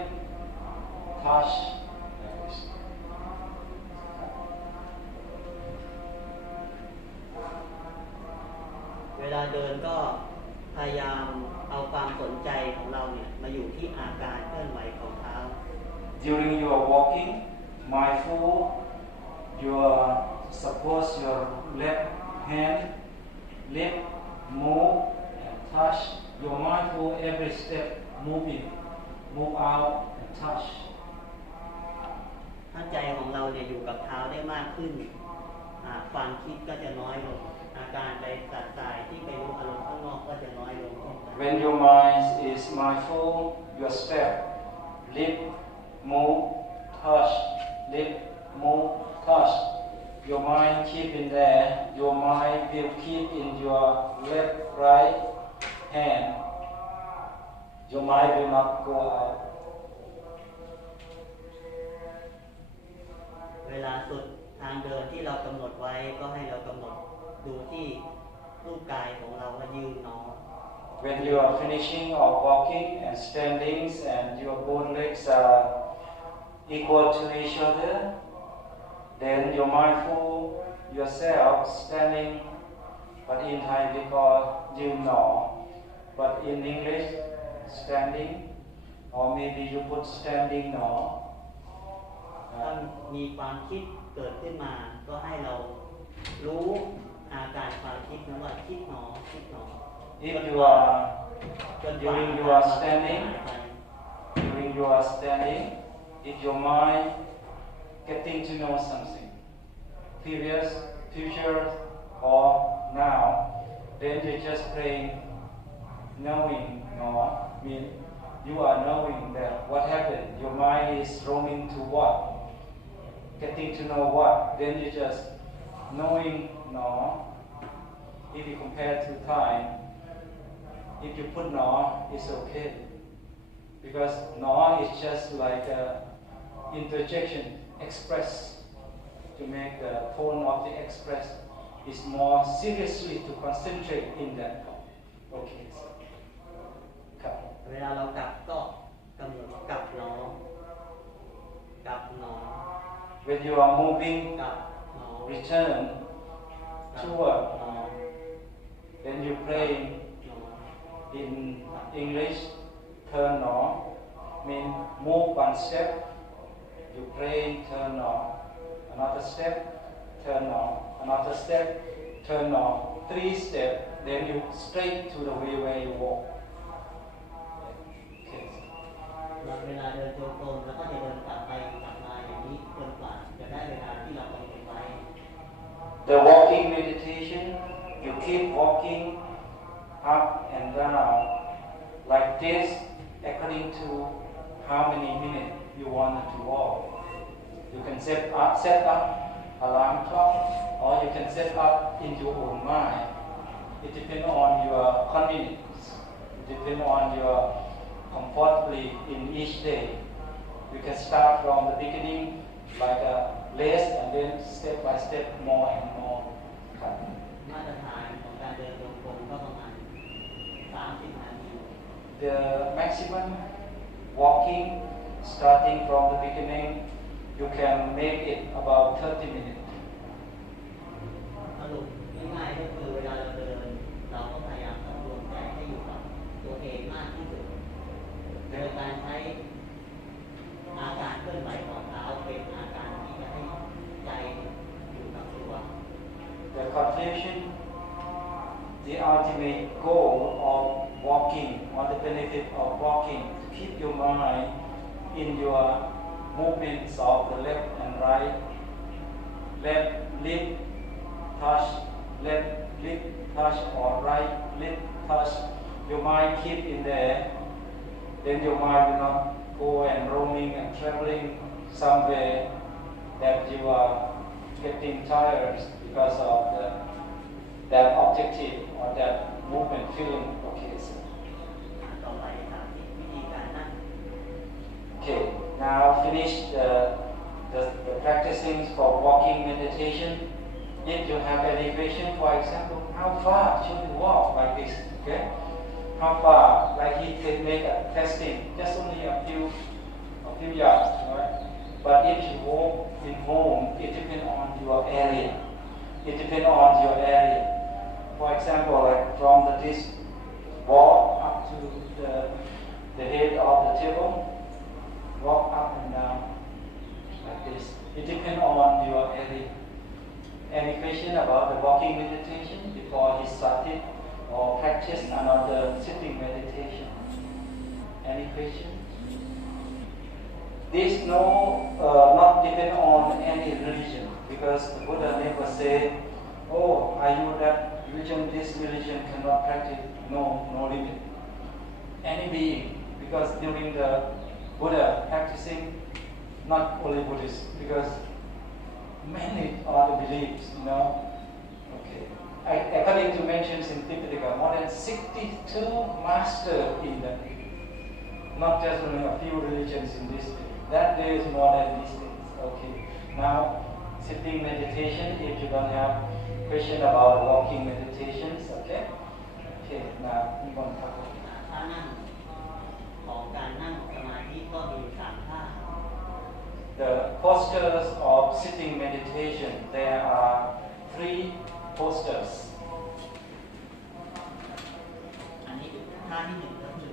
touch like this. เวลาเดินก็พยายามเอาความสนใจของเราเนี่ยมาอยู่ที่อาการเคลื่อนไหวของเท้า During your walking, mindful, your suppose your left hand lift, move and touch. Your mindful every step moving, move out and touch. ถ้าใจของเราเนี่ยอยู่กับเท้าได้มากขึ้นความคิดก็จะน้อยลงอาการไปตัดสายที่ไปรู้อารมณ์ข้างนอกก็จะน้อยลง When your mind is mindful, your step, lift, move, touch, lift, move, touch. Your mind keep in there. Your mind will keep in your left, right hand. Your mind will not go out. เวลาสุดทางเดินที่เรากำหนดไว้ก็ให้เรากำหนดดูที่รูปกายของเราว่ายืนหนอ When you are finishing or walking and standing and your both legs are equal to each other, then you're mindful yourself standing, but in Thai we callยืนหนอ but in English standing, or maybe you put standing หนอ ถ้ามีความคิดเกิดขึ้นมาก็ให้เรารู้อาการความคิดนั้นว่าคิดหนอคิดหนอ if you are during your standing, if your mind getting to know something, previous, future, or now, then you just praying, knowing, mean you are knowing that what happened, your mind is roaming to what, getting to know what, then you just knowing, if you compare to time, if you put it's okay, because is just like a interjection, express, to make the tone of the express is more seriously to concentrate in that. Okay. เวลาเรากลับก็กำหนดกลับหนอ When you are moving, กลับหนอ return toward, หนอ then you pray in English, turn mean move one step, you pray, turn another step, turn another step, turn 3 steps, then you straight to the way where you walk. เวลาเดินจงกรมแล้วก็จะเดินกลับไปกลับมาอย่างนี้จนกว่าจะได้เวลาที่เรากำหนดไว้ The walking meditation, you keep walking up and down like this according to how many minutes you want to walk. You can set up alarm clock, or you can set up in your own mind. It depends on your convenience. It depends on your comfortably in each day. You can start from the beginning like a less and then step by step more and more. มาตรฐานของการเดินจงกรมก็ประมาณ30 นาที The maximum walking starting from the beginning, you can make it about 30 minutes. สรุปง่ายๆก็คือเวลาเราเดินเราก็พยายามสำรวมใจให้อยู่กับตัวเองมากที่สุดโดยการใช้อาการเคลื่อนไหวของเท้าเป็นอาการที่จะให้ใจอยู่กับตัว The conclusion, the ultimate goal of walking, or the benefit of walking, to keep your mind in your movements of the left and right, left lip touch, left lip touch, or right lip touch. Your mind keep in there, then your mind will not go and roaming and traveling somewhere that you are getting tired because of that objective or that movement feeling. Okay, so. ต่อไปวิธีการนั่ง Okay, now finish the practicing for walking meditation. If you have any question, for example, how far should you walk like this? Okay, how far? Like he can make a testing, just only a few yards, right? But if you walk in home, it depends on your area. It depends on your area. For example, like from this wall up to the head of the table, walk up and down like this. It depends on your area. Any question about the walking meditation before he started or practice another sitting meditation? Any question? This not depend on any religion, because the Buddha never said, "Oh, are you that religion? This religion cannot practice." No limit. Any being, because during the Buddha practicing, not only Buddhists, because many other beliefs, Okay. According to mentions in Tipitaka, more than 62 masters in that. Not just only a few religions in this day. That day is more than these days. Okay. Now, sitting meditation, if you don't have question about walking meditations, okay? Okay, now, move on. ท่านั่งของการนั่งสมาธิก็มี3 ท่า The postures of sitting meditation, there are 3 postures. อันนี้ท่าที่1ก็คือ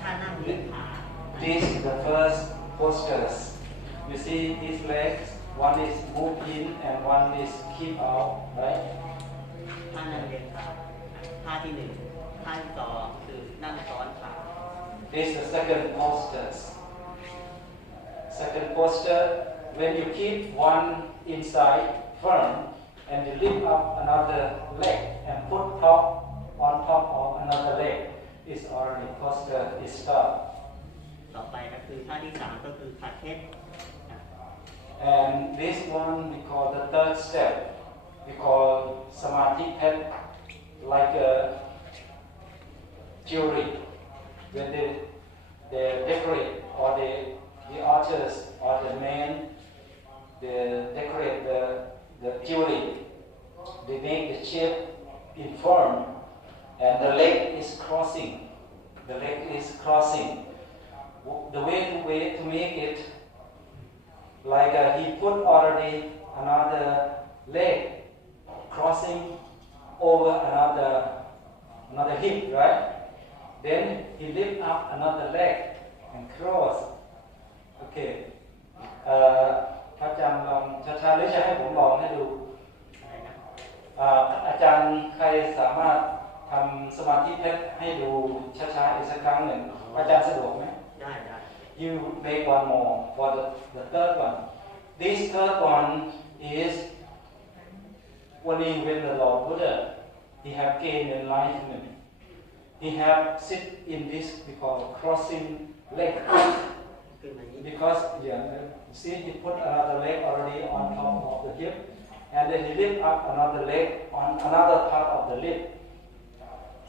ท่านั่งเหยียดขา This is the first postures. You see these legs, one is move in and one is keep out, right? ท่านั่งเหยียดขา ท่าที่หนึ่งท่าที่สองคือนั่งซ้อนขา This is the second posture. Second posture, when you keep one inside firm and you lift up another leg and put top on top of another leg, is already posture is start. ต่อไปก็คือท่าที่สามก็คือขัดเท็จ And this one we call the third step. We call samadhi head like a jewelry. When they decorate or the archers or the men, they decorate the jewelry. They make the shape in form, and the leg is crossing. The leg is crossing. The way to make it, like he put already another leg crossing over another hip, right? Then he lift up another leg and cross. Okay. พระอาจารย์ลองช้าๆหรือจะให้ผมลองให้ดูอาจารย์ใครสามารถทำสมาธิเพชรให้ดูช้าๆอีกสักครั้งหนึ่งอาจารย์สะดวกไหมได้ You make one more for the third one. This third one is only when the Lord Buddha he have gained enlightenment. He have sit in this we call crossing leg. Because see he put another leg already on top of the hip, and then he lift up another leg on another part of the lip.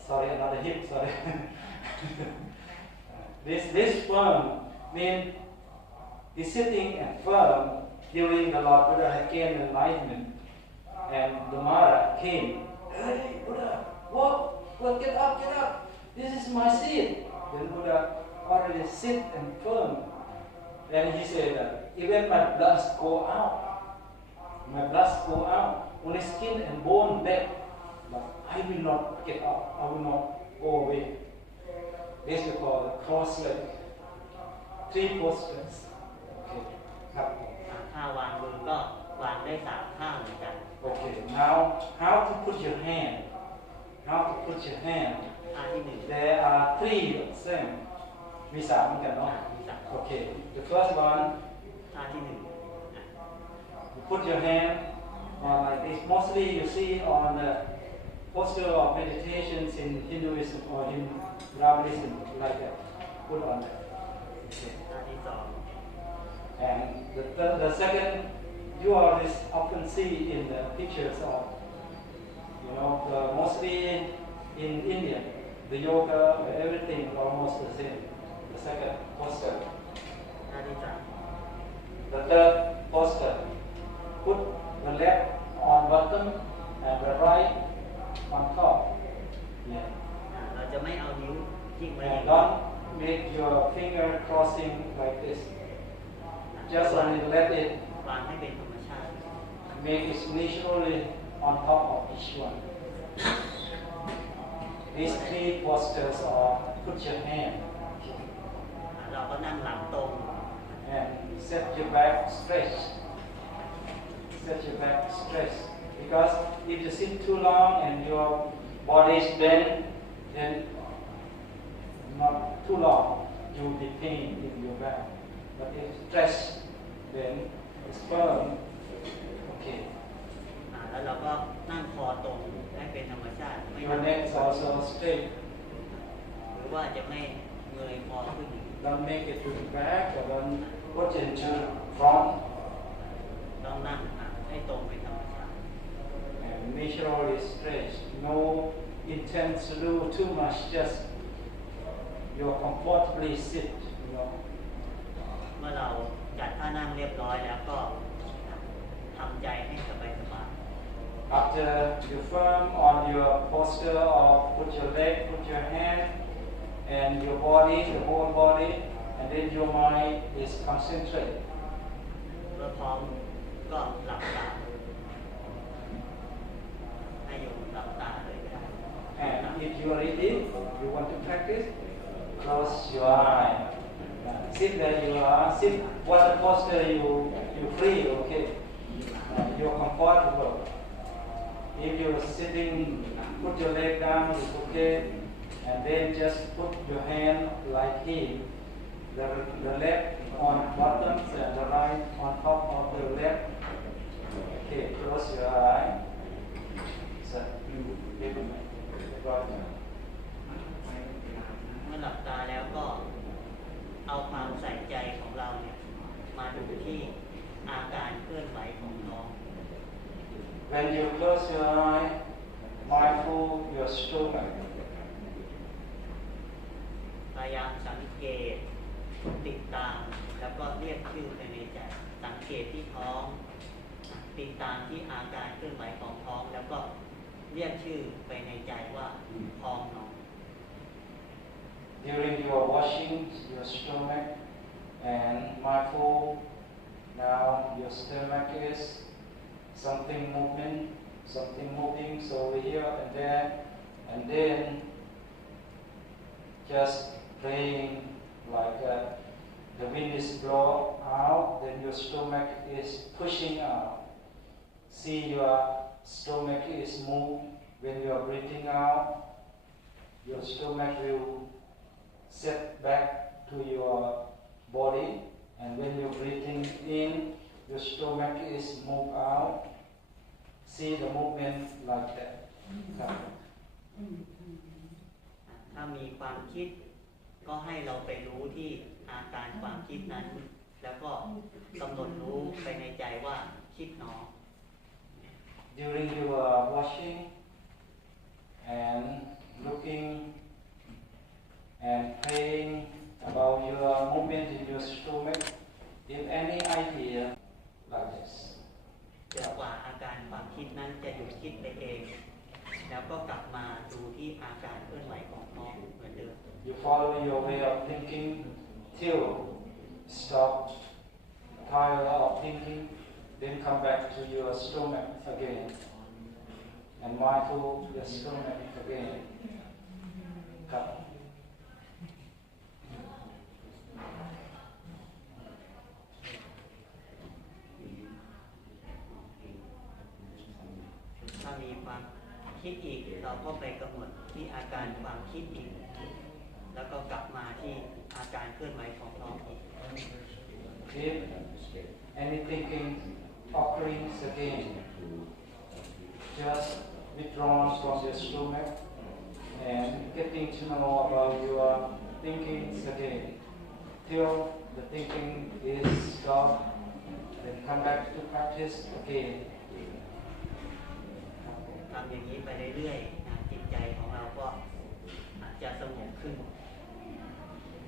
Sorry, another hip. Sorry. This firm means he's sitting and firm during the Lord Buddha had gained enlightenment, and the Mara came. Hey, Buddha, walk, get up. This is my seat. Then Buddha already sit and firm. Then he said that even my blood go out, only skin and bone left, but I will not get up, I will not go away. This we call cross leg. 3 postures. Okay. ครับท่าวางมือก็วางได้3ท่าเหมือนกัน Okay. Now, how to put your hand? ท่าที่หนึ่ง There are 3 same. มี3เหมือนกันเนาะ Okay. The first one. ท่าที่หนึ่ง You put your hand on like this. Mostly you see on the posture of meditations in Hinduism or in Brahmanism like that. Put on that. Okay. ท่าที่สอง And the second, you always often see in the pictures of, mostly in India, the yoga, everything almost the same. The second posture. ท่าที่สาม The third posture, put the left on bottom and the right on top. Yeah. เราจะไม่เอานิ้วจิ้มไว้ And don't make your finger crossing like this. Just only let it วางให้เป็นธรรมชาติ make it naturally on top of each one. These 3 postures are put your hand เราก็นั่งหลังตรง and set your back stretch. Set your back stretch. Because if you sit too long and your body is bent, then not too long, you will be pain in your back. But if stretch, then it's firm. Okay. แล้วเราก็นั่งคอตรงให้เป็นธรรมชาติไม่ Your neck is also straight. หรือว่าจะไม่เงยคอขึ้นอีก Don't make it to the back or don't put it to front. ต้องนั่งให้ตรงเป็นธรรมชาติ And naturally stretch. No intent to do too much. Just you comfortably sit. เมื่อเราจัดท่านั่งเรียบร้อยแล้วก็ทำใจให้สบาย After you firm on your posture or put your leg, put your hand, and your body, the whole body, and then your mind is concentrated. เมื่อพร้อมก็หลับตาให้โยมหลับตาเลยก็ได้ And if you are ready, you want to practice, close your eye. Sit there you are. Sit what posture you free, okay? You're comfortable. If you're sitting, put your leg down, it's okay, and then just put your hand like him. The left on bottom and the right on top of the left. Okay, close your eye. So, เมื่อหลับตาแล้วก็เอาความใส่ใจของเราเนี่ยมาดูที่อาการเคลื่อนไหวของน้อง When you close your eye, mindful your stomach. พยายามสังเกตติดตามแล้วก็เรียกชื่อไปในใจสังเกตที่ท้องติดตามที่อาการเคลื่อนไหวของท้องแล้วก็เรียกชื่อไปในใจว่าท้องน้อง During your washing your stomach and mindful now your stomach is something moving so over here and there and then just playing like the wind is blow out then your stomach is pushing out see your stomach is moved when you are breathing out your stomach will set back to your body and when you're breathing in your stomach is moved out see the movement like that ถ้ามีความคิดก็ให้เราไปรู้ที่อาการความคิดนั้นแล้วก็กำหนดรู้ไปในใจว่าคิดหนอ During your washing and looking and praying about your movement in your stomach if any idea like this จนกว่าอาการความคิดนั้นจะหยุดคิดไปเองแล้วก็กลับมาดูที่อาการเคลื่อนไหวของท้องเหมือนเดิม You follow your way of thinking till stop tired of thinking then come back to your stomach again and mindful your stomach again ครับถ้ามีความคิดอีกเราก็ไปกำหนดที่อาการความคิดอีกแล้วก็กลับมาที่อาการเคลื่อนไหวของท้องอีก If any thinking occurs again just withdraw from your stomach and getting to know about your thinking again till the thinking is stopped then come back to practice again ทำอย่างนี้ไปเรื่อยๆจิตใจของเราก็อาจจะสงบขึ้น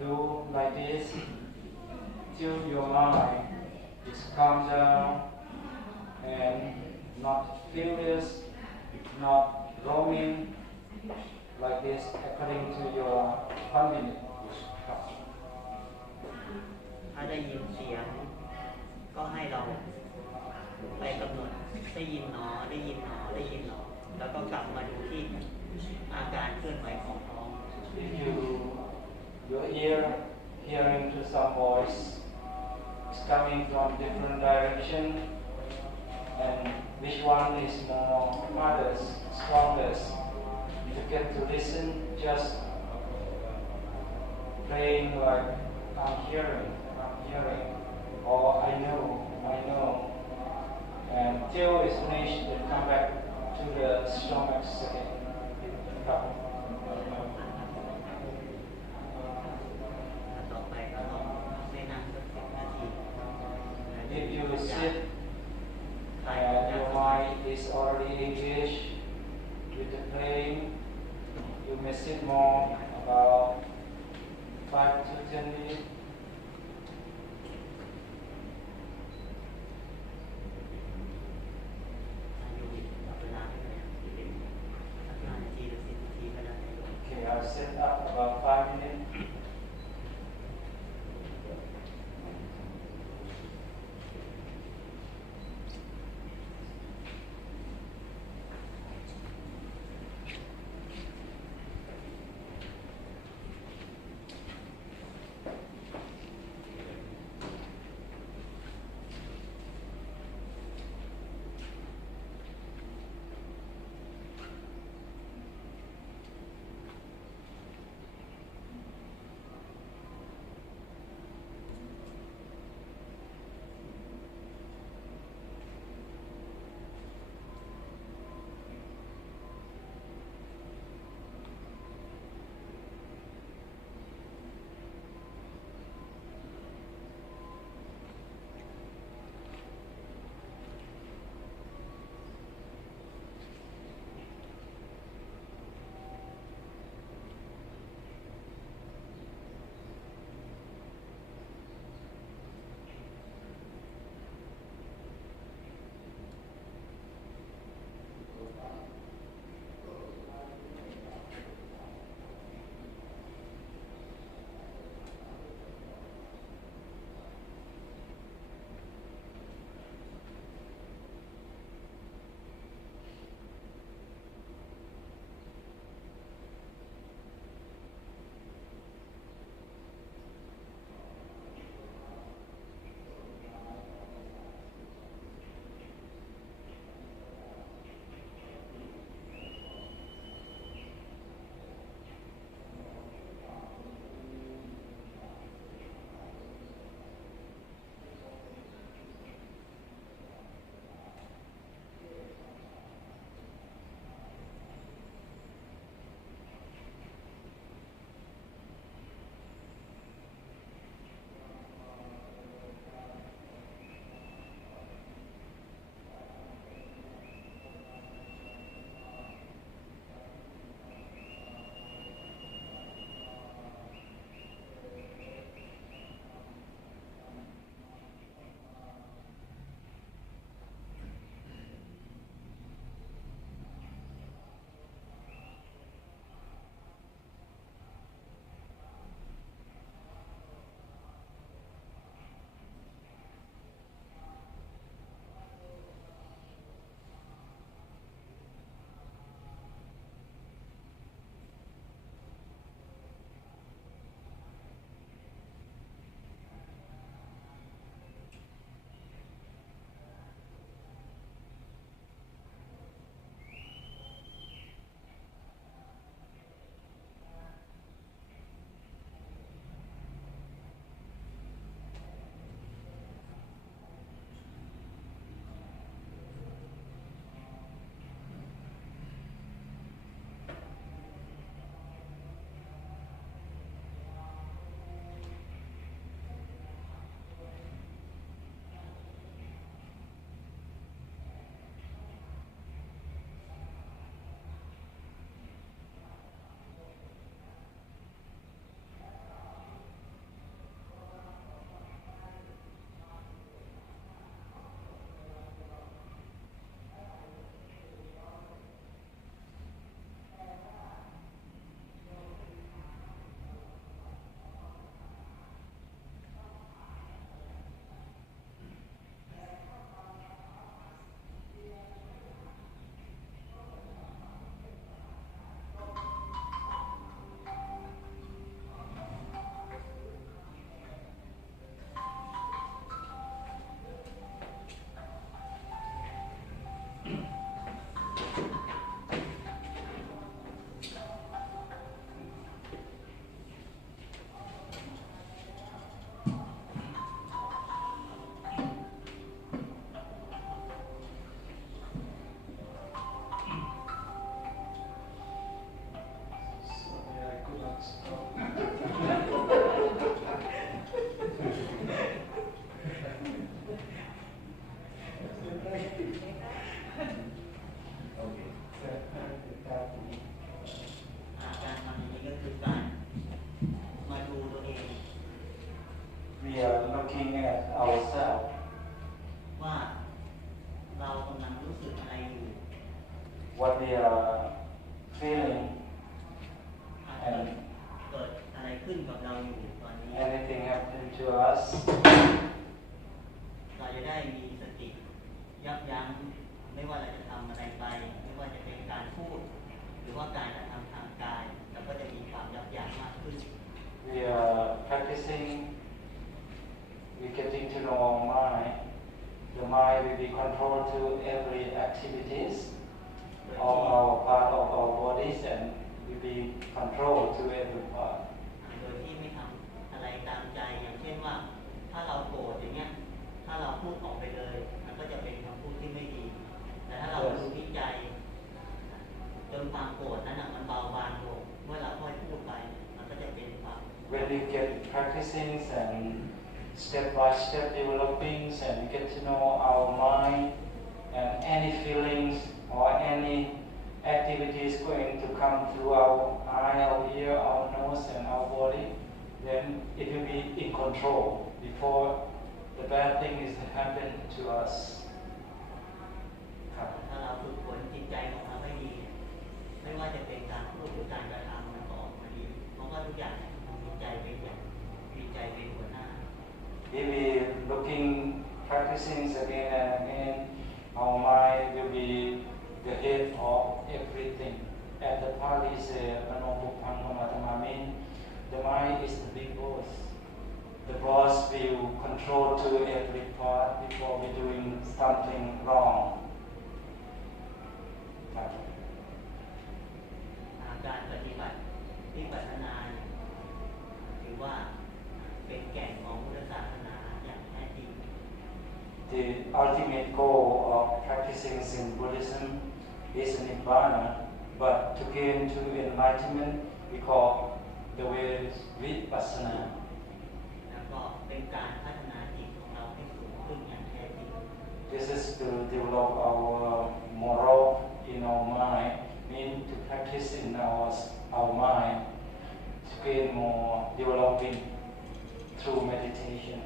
Do like this till your mind is calm down and not furious, not roaming like this according to your convenience. ถ้าได้ยินเสียงก็ให้เราไปกำหนดได้ยินหนอได้ยินหนอได้ยินหนอแล้วก็กลับมาดูที่อาการเคลื่อนไหวของท้อง If your ear hearing to some voice is coming from different direction and which one is more hardest, strongest, you get to listen just playing like I'm hearing, or I know, and till it's finished, then come back to the stomach again. ต่อไปก็ลองไม่นั่งสัก10 นาที If you sit and your mind is already engaged with the playing, you may sit more about 5 to 10 minutes. what we are feeling and เกิดอะไรขึ้นกับเราอยู่ตอนนี้ anything happening to us เราจะได้มีสติยับยั้งไม่ว่าเราจะทำอะไรไปไม่ว่าจะเป็นการพูดหรือว่าการกระทำทางกายเราก็จะมีความยับยั้งมากขึ้น we are practicing we getting to know our mind the mind will be controlled to every activities of our part of our bodies and will be controlled to every part โดยที่ไม่ทำอะไรตามใจอย่างเช่นว่าถ้าเราโกรธอย่างเงี้ยถ้าเราพูดออกไปเลยมันก็จะเป็นคำพูดที่ไม่ดีแต่ถ้าเราดูวิจัยจนความโกรธนั้นมันเบาบางลงเมื่อเราค่อยพูดไปมันก็จะเป็นความ when we get practicing and step by step developing and we get to know our mind and any feelings or any activities going to come through our eye, our ear, our nose and our body, then it will be in control before the bad thing is to happen to us. ถ้าเราฝึกฝนจิตใจของเราให้ดีไม่ว่าจะเป็นการพูดหรือการกระทำมันก็ออกมาดีเพราะว่าทุกอย่างมีใจเป็นอย่างมีใจเป็นหัวหน้า If we looking practicing again and again, our mind will be the head of everything. As the Pali say, the mind is the big boss. The boss will control to every part before we doing something wrong. การปฏิบัติวิปัสสนาถือว่าเป็นแก่นของพุทธศาสนาอย่างแท้จริง The ultimate goal of practicing in Buddhism is Nibbana, but to gain to enlightenment, we call the way Vipassana. แล้วก็เป็นการพัฒนาจิตของเราให้สูงขึ้นอย่างแท้จริง This is to develop our moral in our mind, mean to practice in our mind, to gain more developing through meditation.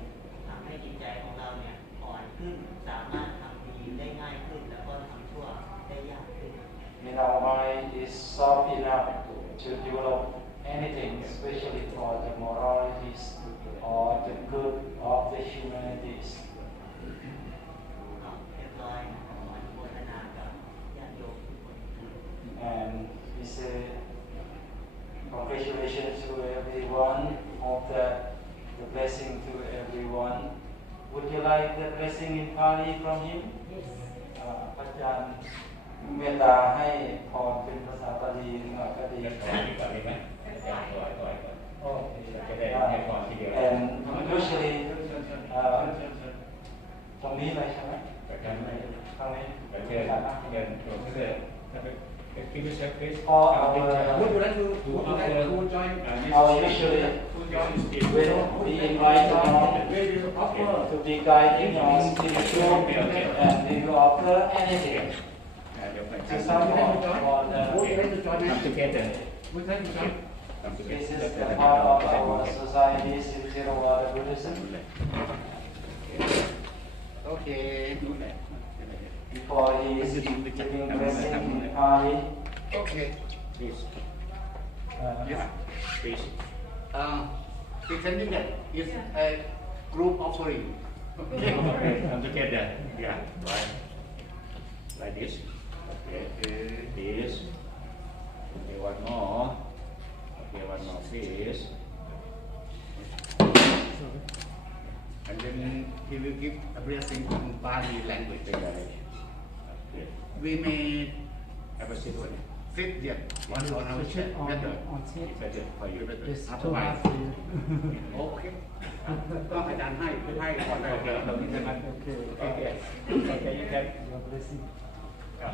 ทำให้จิตใจของเราเนี่ยอ่อนขึ้นสามารถทำดีได้ง่ายขึ้นแล้วก็ทำชั่วได้ยากขึ้น When our mind is soft enough to develop anything, especially for the moralities or the good of the humanities. เรียบร้อยขออนุโมทนากับญาติโยมทุกคน And we say congratulations to everyone. Hope that the blessing to everyone. Would you like the blessing in Pali from him? Yes. พระอาจารย์เมตตาให้พรเป็นภาษาบาลีหน่อยก็ดี And usually ตรงนี้เลยใช่ไหมตรงนี้ For our usually when we invite to be guiding us in the group and we will offer anything to support for the This is the part of our society's Theravada Buddhism. Okay. Before he is giving blessing in Pali. Okay. Please. Yes. Please. Pretending that it's a group offering. Okay. Come together. Yeah. Right. Like this. Okay. This. Okay. One more. Okay. One more. Please. And then he will give a blessing in Pali language. Okay. We may Have a seat. sit here on our chair. Better. Better for you. Otherwise, okay. ก็อาจารย์ให้ก่อนได้ Okay. Okay. Okay. You can. Yeah.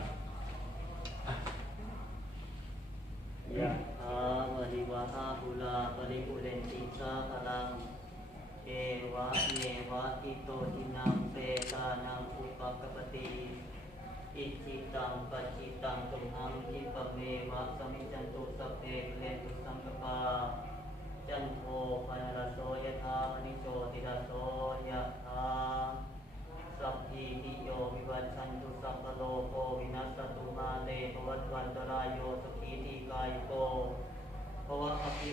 ยะถาวะริวหาปุราปริปุเรนติสาคลังเอวะเมวะอิโตทินังเปตานังอุปกปติอิจิตังปัจจิตังตุมหังคิปะเมวะสมิจจันตุสัพเพเรตุสังกปาจันโทปนรสโสยะถามณิโชติรสโสยะถาสัพพิติโยวิวัชชันตุสัพพะโลกวินัสสตุมาเตภว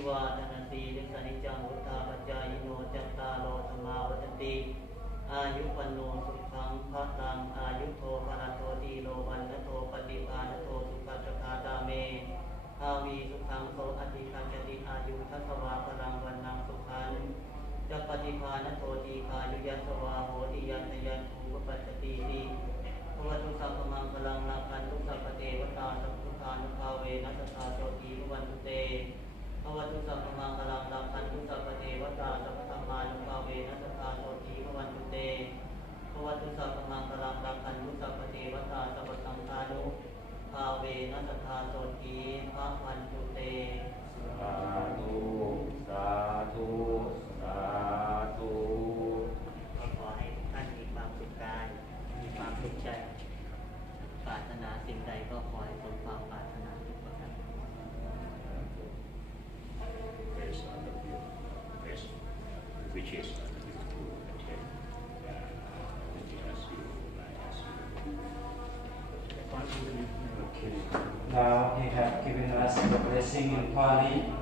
วาทนาสีลิสานิจังวุฒาปัจจายโนจัตตาโลธรรมาวัฏติอายุวันโนสุขังพระลังอายุโทภรโทตีโลวันนโทปฏิภาณโทสุขัสคาตาเมภาวีสุขังโสอธิคันจติอายุทัสวาพลังวันนังสุขันจัปฏิภาณโทตีคายุยัสวาโหติยันทยันภูปปัจจติติภวตุสัพพมังพลังนาคันทุสัพพเทวตาสัพพุทธานุภาเวนัสสาโสตีภวันตุเตภวตุสัพพมังพลังนาคันทุสัพพเทวตาสัพพธรรมานุภาเวนัสสาโสตีภวันตุเตภวตุสัพพมังพลังนาคันทุสัพพเทวตาสัพพสังฆานุภาเวนัสสาโสตีภวันตุเตสาธุสาธุสาธุขอให้ท่านมีความสุขกายมีความสุขใจปรารถนาสิ่งใดก็ขอให้สมความปรารถนาทุกประการ which is Now he has given us the blessing in Pali.